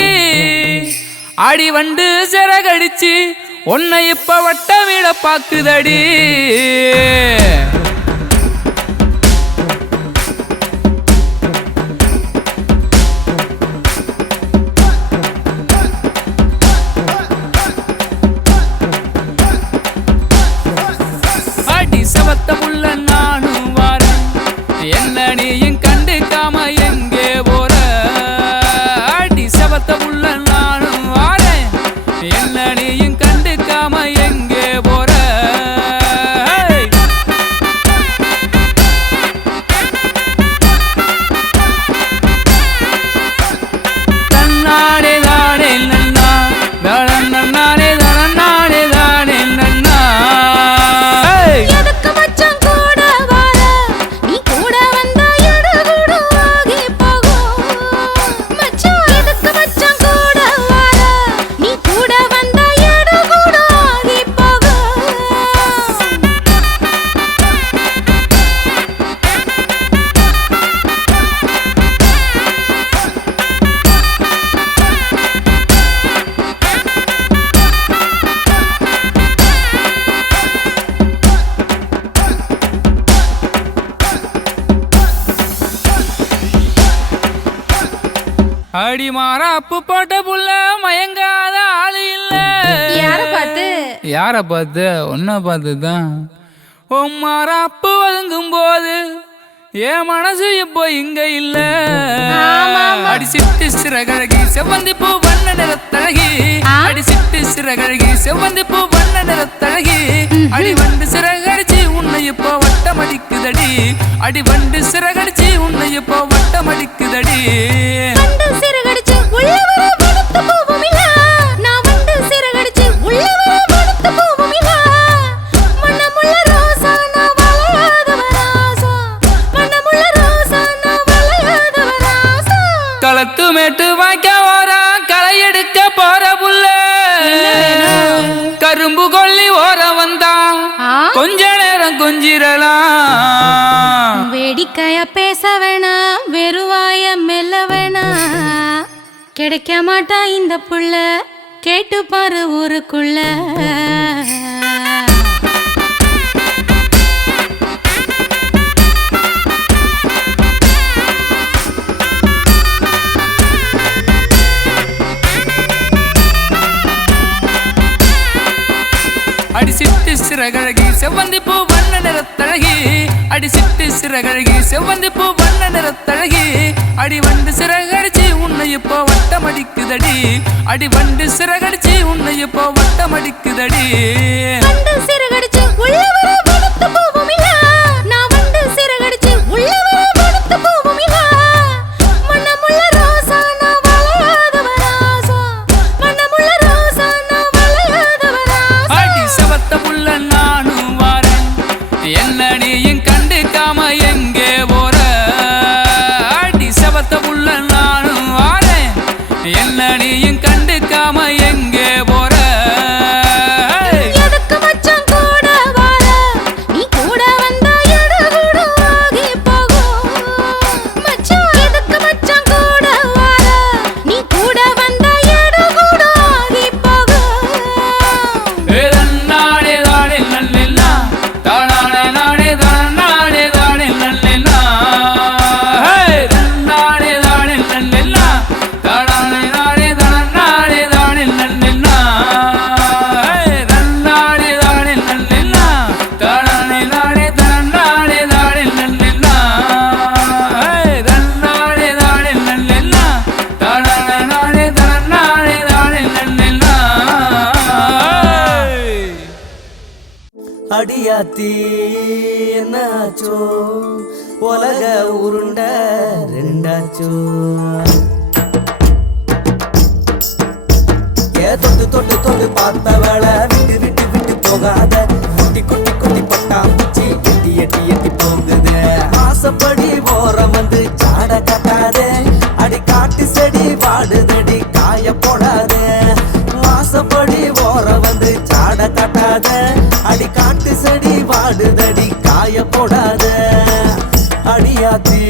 ஆடி வண்டு சிறகடிச்சு உன்னை இப்ப வட்ட வீட பாக்குதடி ஆடி சவத்த புள்ள நானும் வாரேன் என்ன நீயும் கண்டுக்காம எங்கே போற ஆடி சவத்த புள்ள நானும் வாரேன் என்ன நீயும் கண்டுக்காம எங்கே போற தன்னானே தானே நன்னா தனன்னானே தனன்னானே தானே நன்னா எதுக்கு மச்சான் கூட வர நீ கூட வந்தா எடகுடு ஆகி போகும் மச்சான் எதுக்கு மச்சான் கூட வர நீ கூட வந்தா எடகுடு ஆகி போகும் அடி மாறாப்பு போட்ட புள்ள மயங்காத ஆளு இல்ல யார பார்த்து யார பார்த்து உன்ன பார்த்துதான் உன் மாறாப்பு ஒதுங்கும் போது என் மனசு இப்போ இங்க இல்ல அடி சிட்டு சிறகழகி செவ்வந்தி பூ வண்ண நிறத்தழகி அடி சிட்டு சிறகழகி செவ்வந்தி பூ வண்ண நிறத்தழகி அடி வண்டு சிறகடிச்சு உன்னை இப்போ வட்டமடிக்குதடி அடி வண்டு சிறகடிச்சு உன்னை இப்போ வட்டமடிக்குதடி வண்டு சிறகடிச்சு உள்ள வர வடுத்து போவும் இல்ல நான் வண்டு சிறகடிச்சு உள்ள வர வடுத்து போவும் இல்ல மண்ணமுள்ள ரோசா நான் வளையாதவ ராசா மண்ணமுள்ள ரோசா நான் வளையாதவ ராசா களத்து மேட்டு வாய்க்க ஓரா களை எடுக்க போற புள்ள கரும்பு கொல்லி ஓர வந்தான் கொஞ்ச நேரம் கொஞ்சிரலாம் வேடிக்கையா பேச வேணாம் வெறுவாய மெல்ல வேணாம் கிடைக்க மாட்டா இந்த புள்ள கேட்டு பாரு ஊருக்குள்ள அடி சிட்டு சிறகழகி செவ்வந்தி பூ வண்ண நிறத்தழகி அடி சிட்டு சிறகழகி செவ்வந்தி பூ வண்ண நிறத்தழகி அடி வண்டு சிறகடிச்சு உன்னை இப்போ வட்டமடிக்குதடி அடி வண்டு சிறகடிச்சு உன்னை இப்போ வட்டமடிக்குதடி வண்டு சிறகடிச்சு உள்ள வர வடுத்து போவும் இல்ல நான் வண்டு சிறகடிச்சு உள்ள வர வடுத்து போவும் இல்ல மண்ணமுள்ள ரோசா நான் வளையாதவ ராசா மண்ணமுள்ள ரோசா நான் வளையாதவ ராசா அடி சவத்த புள்ள நானும் வாரேன் என்ன நீயும் கண்டுக்காம எங்கே போற அடி சவத்த புள்ள நானும் வாரேன் என்ன நீயும் கண்டுக்காம எங்கே போற எதுக்கு மச்சான் கூட வர நீ கூட வந்தா எடகுடு ஆகி போகும் மச்சான் எதுக்கு மச்சான் கூட வர நீ கூட வந்தா எடகுடு ஆகி போகும் நானே தானே நல்லெல்லா தானே நானே தானே தானே நல்லெல்லா நானே தானே நல்லெல்லா தானே நானே தானே தானே நல்லெல்லா நானே தானே நல்லெல்லா தானே நானே தானே தானே நல்லெல்லா நானே தானே நல்லெல்லா தானே நானே தானே தானே நல்லெல்லா அடியாத்தி என்னாச்சோ உலக உருண்ட ரெண்டாச்சோ தொட்டு தொட்டு தொட்டு பார்த்தவள விட்டு விட்டு விட்டு போகாத குட்டி குட்டி குட்டி பட்டாம்பூச்சி எட்டி எட்டி எட்டி போகுது ஆசைப்படி ஓரம் வந்து சாட கட்டாதே அடி காட்டு செடி வாடுதடி காய போடாதே ஆசைப்படி ஓரம் வந்து சாட கட்டாத அடி காட்டு செடி வாடுதடி காய போடாத அடியாத்தி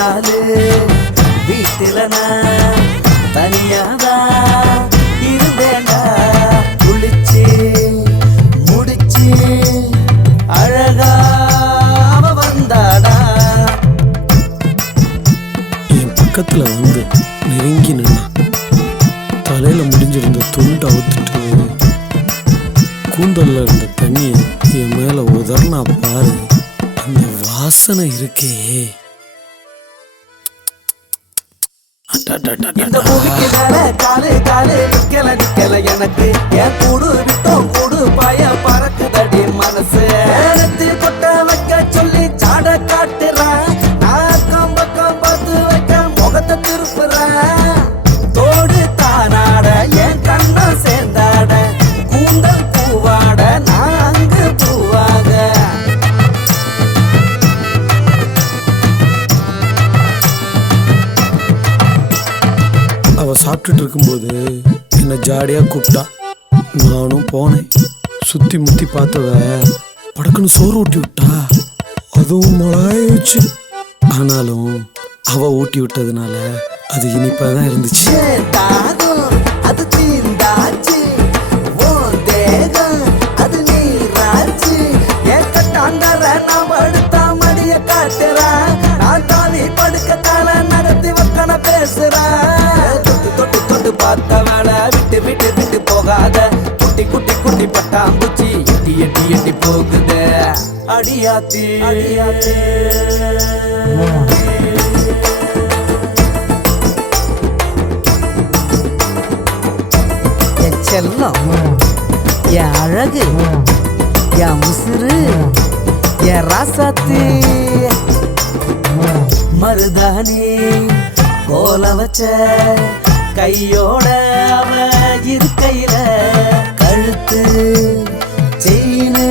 நாள் வீட்டுல நான் தனியாதான் இருந்தேன்டா. குளிச்சு முடிச்சு அழகா அவ வந்தாடா. என் பக்கத்துல வந்து நெருங்கி நின்னா தலையில முடிஞ்சிருந்த துண்டு அவுத்துட்டு கூந்தல்ல இருந்த தண்ணியை என் மேல உதர்னா பாரு. அந்த வாசனை இருக்கே. இந்த பூமிக்கு மேல காலு காலு நிக்கல எனக்கு. என் கூடு விட்டோம் கூடு பாய பறக்குதடி மனசு. எடுத்து கொட்ட வைக்க சொல்லி சாட காட்டுறான். நான் கம்பக்கம் பார்த்து வைக்க முகத்தை திருப்புறேன். தோடு தானாட என் கண்ணம் சேர்ந்தாட. கூந்தல் பூவாட நான் அங்கு பூவாக. அவ சாப்பிட்டுட்டு இருக்கும்போது என்னை ஜாடியா கூப்பிட்டா. நானும் போனேன். சுத்தி முத்தி பார்த்தவ படக்குன்னு சோறு ஊட்டி விட்டா. அதுவும் மிளகாய வச்சு. ஆனாலும் அவ ஊட்டி விட்டதுனால அது இனிப்பாதான் இருந்துச்சு. அது தீந்தாச்சு ஓ தேகம் அது நீராச்சு. ஏக்கட்டாண்டற நாம் அடுத்தா மடிய காட்டுறா. நான் தாவி படுக்கத்தால நடத்தி வக்கன பேசுறா. தொட்டு தொட்டு தொட்டு பார்த்த வேலை விட்டு விட்டு விட்டு போகாத. குட்டி குட்டி குட்டி பட்டாம்பூச்சி எட்டி எட்டி எட்டி போகுது. அடியாத்தி அடியாத்தி என் செல்லம், என் அழகு, என் உசுறு, என் ராசாத்தி. மருதானி கோல வச்ச கையோட அவ இருக்கையில. கழுத்து செயினு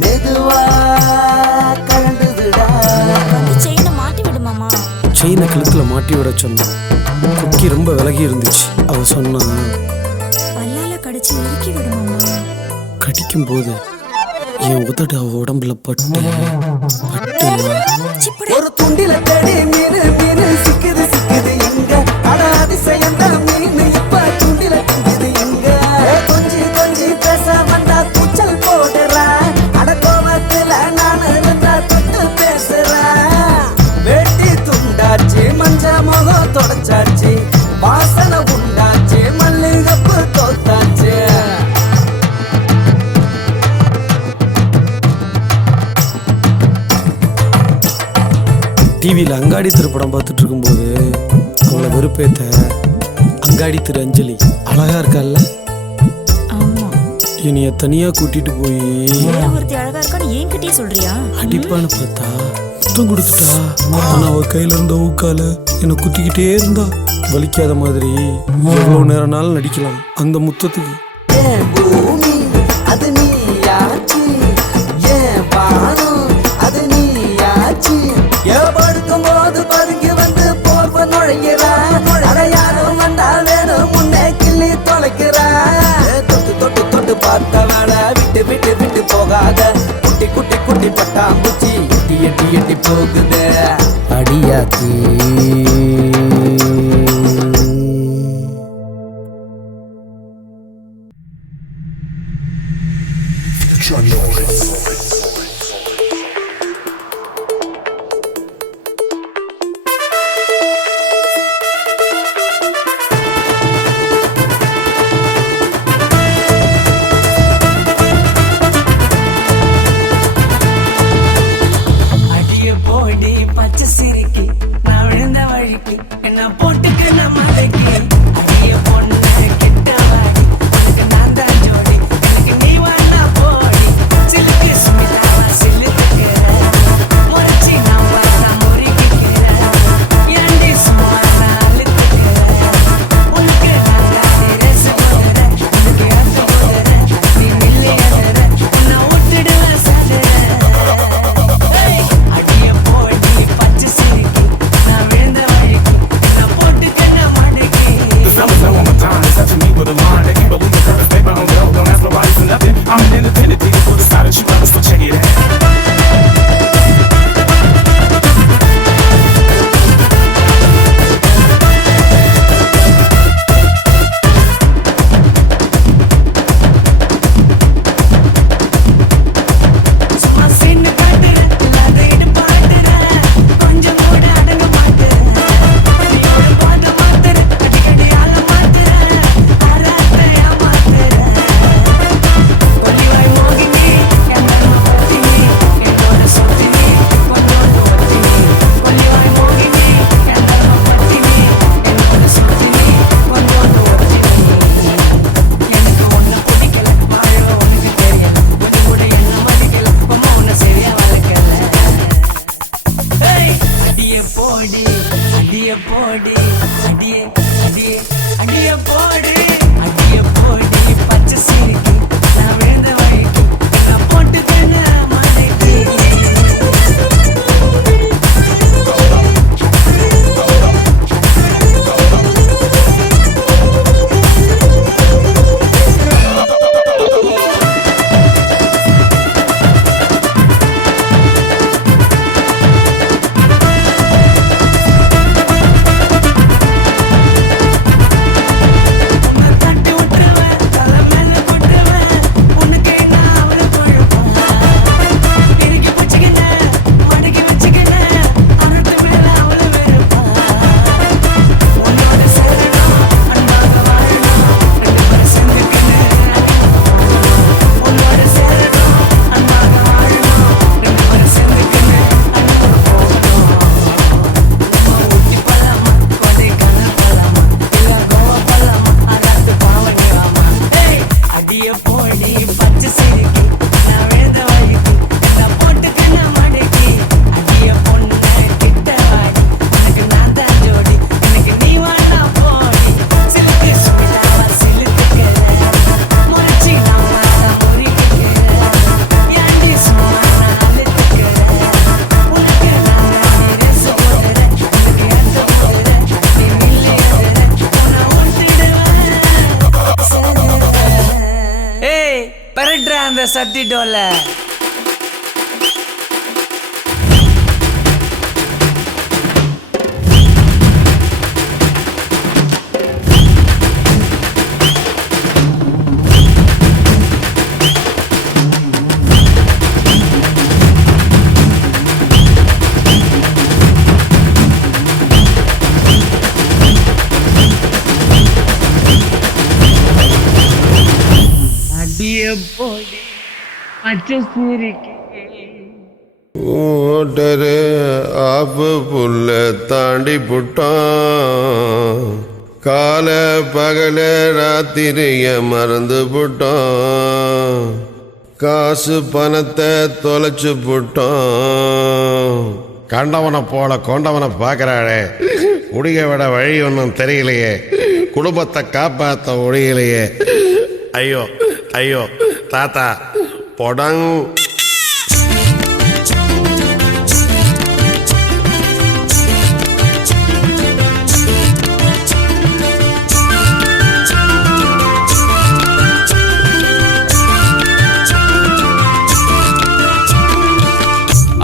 மெதுவா கலண்டுதுடா. செயினை மாட்டி விடு மாமா. செயினை கழுத்துல மாட்டி விட சொன்னான். குக்கி ரொம்ப விலகி இருந்துச்சு. அவ சொன்னா பல்லால கடிச்சு இறுக்கி விடு மாமா. கடிக்கும் போது என் உதடு அவ உடம்புல பட்டு ஒரு துண்டில தேடி மீனு மீனு சிக்குது சிக்குது இங்க. அட அதிசயம் தான் மீன் இப்ப துண்டில திங்குது இங்க. கொஞ்சி கொஞ்சி பேச வந்தா கூச்சல் போடுறா. அட கோவத்துல நான் இருந்தா தொட்டு பேசுறா. வெட்டி துண்டாச்சு மஞ்ச முகம் தொடச்சாச்சு. வாசனை உண்டாச்சு மல்லிகப்பு தோத்தாச்சு. டிவியில் அங்காடி திரைப்படம் பார்த்துட்டு இருக்கும்போது அவளை வெறுப்பேத்த அங்காடி திரு அஞ்சலி அழகா இருக்கல்ல. என்னைய தனியா கூட்டிட்டு போய் ஒருத்தி அழகா இருக்கான்னு என்கிட்டயே சொல்றியா? அடிப்பான்னு பார்த்தா முத்தம் கொடுத்துட்டா. ஆனா அவ கையில இருந்த ஊக்கால என்னை குத்திக்கிட்டே இருந்தா. வலிக்காத மாதிரி எவ்வளவு நேரம்னாலும் நடிக்கலாம் அந்த முத்தத்துக்கு. பூமி அது நீயாச்சு. ஏன் வானம் அது நீயாச்சு. படுக்கும் போது பதுங்கி வந்து போர்வ நுழைகிறா. யாரும் வந்தா வேணும் முன்னே கிள்ளி தொலைக்கிறா. தொட்டு தொட்டு தொட்டு பார்த்த வேலை விட்டு விட்டு விட்டு போகாத. குட்டி குட்டி குட்டி பட்டாம்பூச்சி எட்டி எட்டி எட்டி போகுது. அடியாத்தி போடி அடிய போடி அடியே அடியே அடிய போடி அடிய போடி பச்சை சிரிக்கி நான் விழுந்த வழிக்கு நான் போட்டு கண்ண மாட்டேன் அந்த சட்டி டோல போடி பச்சை சிரிக்கி ஓட்டரு ஆப்பு புல்ல தாண்டி புட்டான் கால பகல ராத்திரிய மறந்து புட்டான் காசு பணத்தை தொலைச்சு புட்டான் கண்டவனை போல கொண்டவனை பார்க்கறாளே குடிய விட வழி ஒன்றும் தெரியலையே குடும்பத்தை காப்பாற்ற முடியலையே ஐயோ ஐயோ தாத்தா பொடங்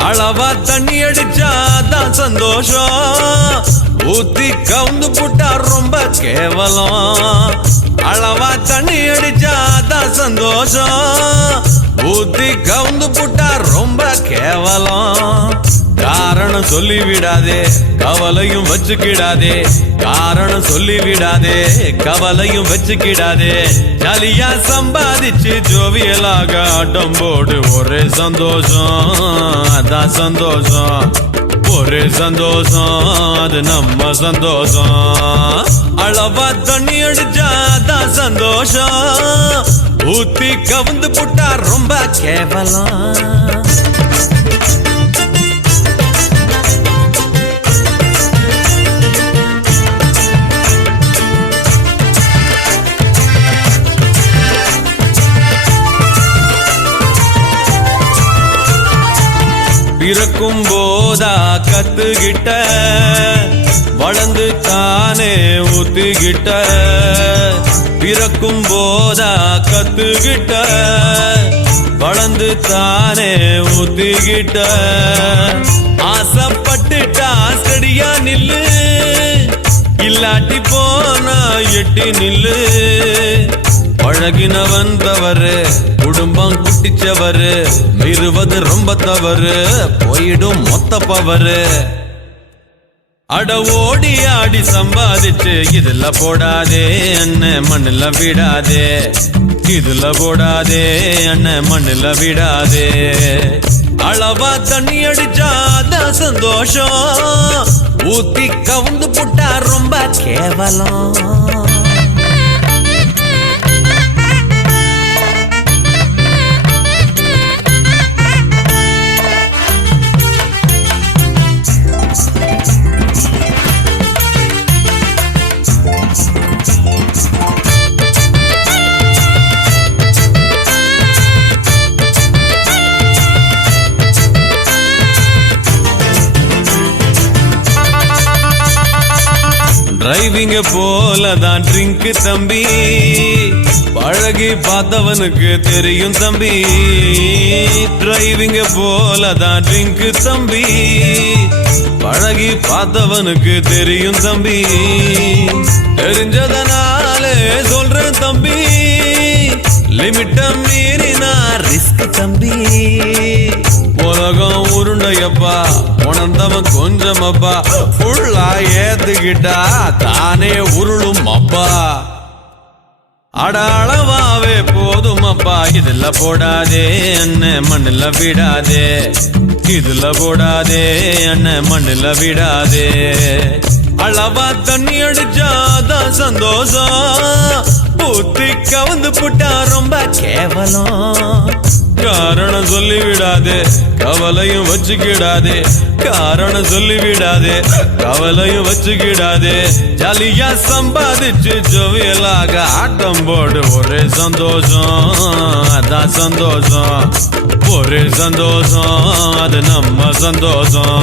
அளவா தண்ணி அடிச்சாதான் சந்தோஷம் ஊத்தி கவுந்து புட்டா ரொம்ப கேவலம் அளவா தண்ணி அடிச்சாதான் சந்தோஷம் ஊத்தி கவுந்து புட்டா ரொம்ப கேவலம் காரணம் சொல்லி விடாதே கவலையும் வச்சுக்கிடாதே காரணம் சொல்லி விடாதே கவலையும் வச்சுக்கிடாதே ஜாலியா சம்பாதிச்சு ஜோவியலாக ஆட்டம் போடு ஒரே சந்தோஷம் அதான் சந்தோஷம் ஒரே சந்தோஷம் அது நம்ம சந்தோஷம் அளவா தண்ணி அடிச்சாதான் சந்தோஷம் ஊத்தி கவுந்து புட்டா ரொம்ப கேவலம் பிறக்கும் போதா கத்துக்கிட்ட வளர்ந்து தானே ஊத்துக்கிட்ட பிறக்கும் போதா கத்துக்கிட்ட வளர்ந்து தானே ஊத்துக்கிட்ட ஆசைப்பட்டுட்டா செடியா நில்லு இல்லாட்டி போனா எட்டி நில்லு பழகினவன் தவறு குடும்பம் குட்டிச்சவரு மீறுவது ரொம்ப தவறு போயிடும் மொத்த பவரு அட ஓடி ஆடி சம்பாதிச்சு இதுல போடாதே அண்ணன் மண்ணுல விடாதே இதுல போடாதே அண்ணன் மண்ணுல விடாதே அளவா தண்ணி அடிச்சாதான் சந்தோஷம் ஊத்தி கவுந்து புட்டா ரொம்ப கேவலம் டிரைவிங்க போலதான் ட்ரிங்க் தம்பி பழகி பார்த்தவனுக்கு தெரியும் தம்பி டிரைவிங்க போலதான் ட்ரிங்க் தம்பி பழகி பார்த்தவனுக்கு தெரியும் தம்பி தெரிஞ்சதனாலே சொல்றேன் தம்பி லிமிட்ட மீறினா ரிஸ்க் தம்பி உலகம் உருண்டையப்பா உணர்ந்தவன் கொஞ்சமப்பா ஃபுல்லா ஏத்துக்கிட்டா தானே உருளும் அப்பா அடாளவாவே போதும் அப்பா இதுல போடாதே அண்ணன் மண்ணுல விடாதே இதுல போடாதே அண்ணன் மண்ணுல விடாதே அளவா தண்ணி அடிச்சாதான் சந்தோஷம் பூத்தி கவந்து புட்டா ரொம்ப கேவலம் காரணம் சொல்லி விடாதே கவலையும் வச்சுக்கிடாதே காரணம் சொல்லி விடாதே கவலையும் வச்சுக்கிடாதே ஜாலியா சம்பாதிச்சு ஜோவியலாக ஆட்டம் போடு ஒரே சந்தோஷம் அதான் சந்தோஷம் ஒரே சந்தோஷம் அது நம்ம சந்தோஷம்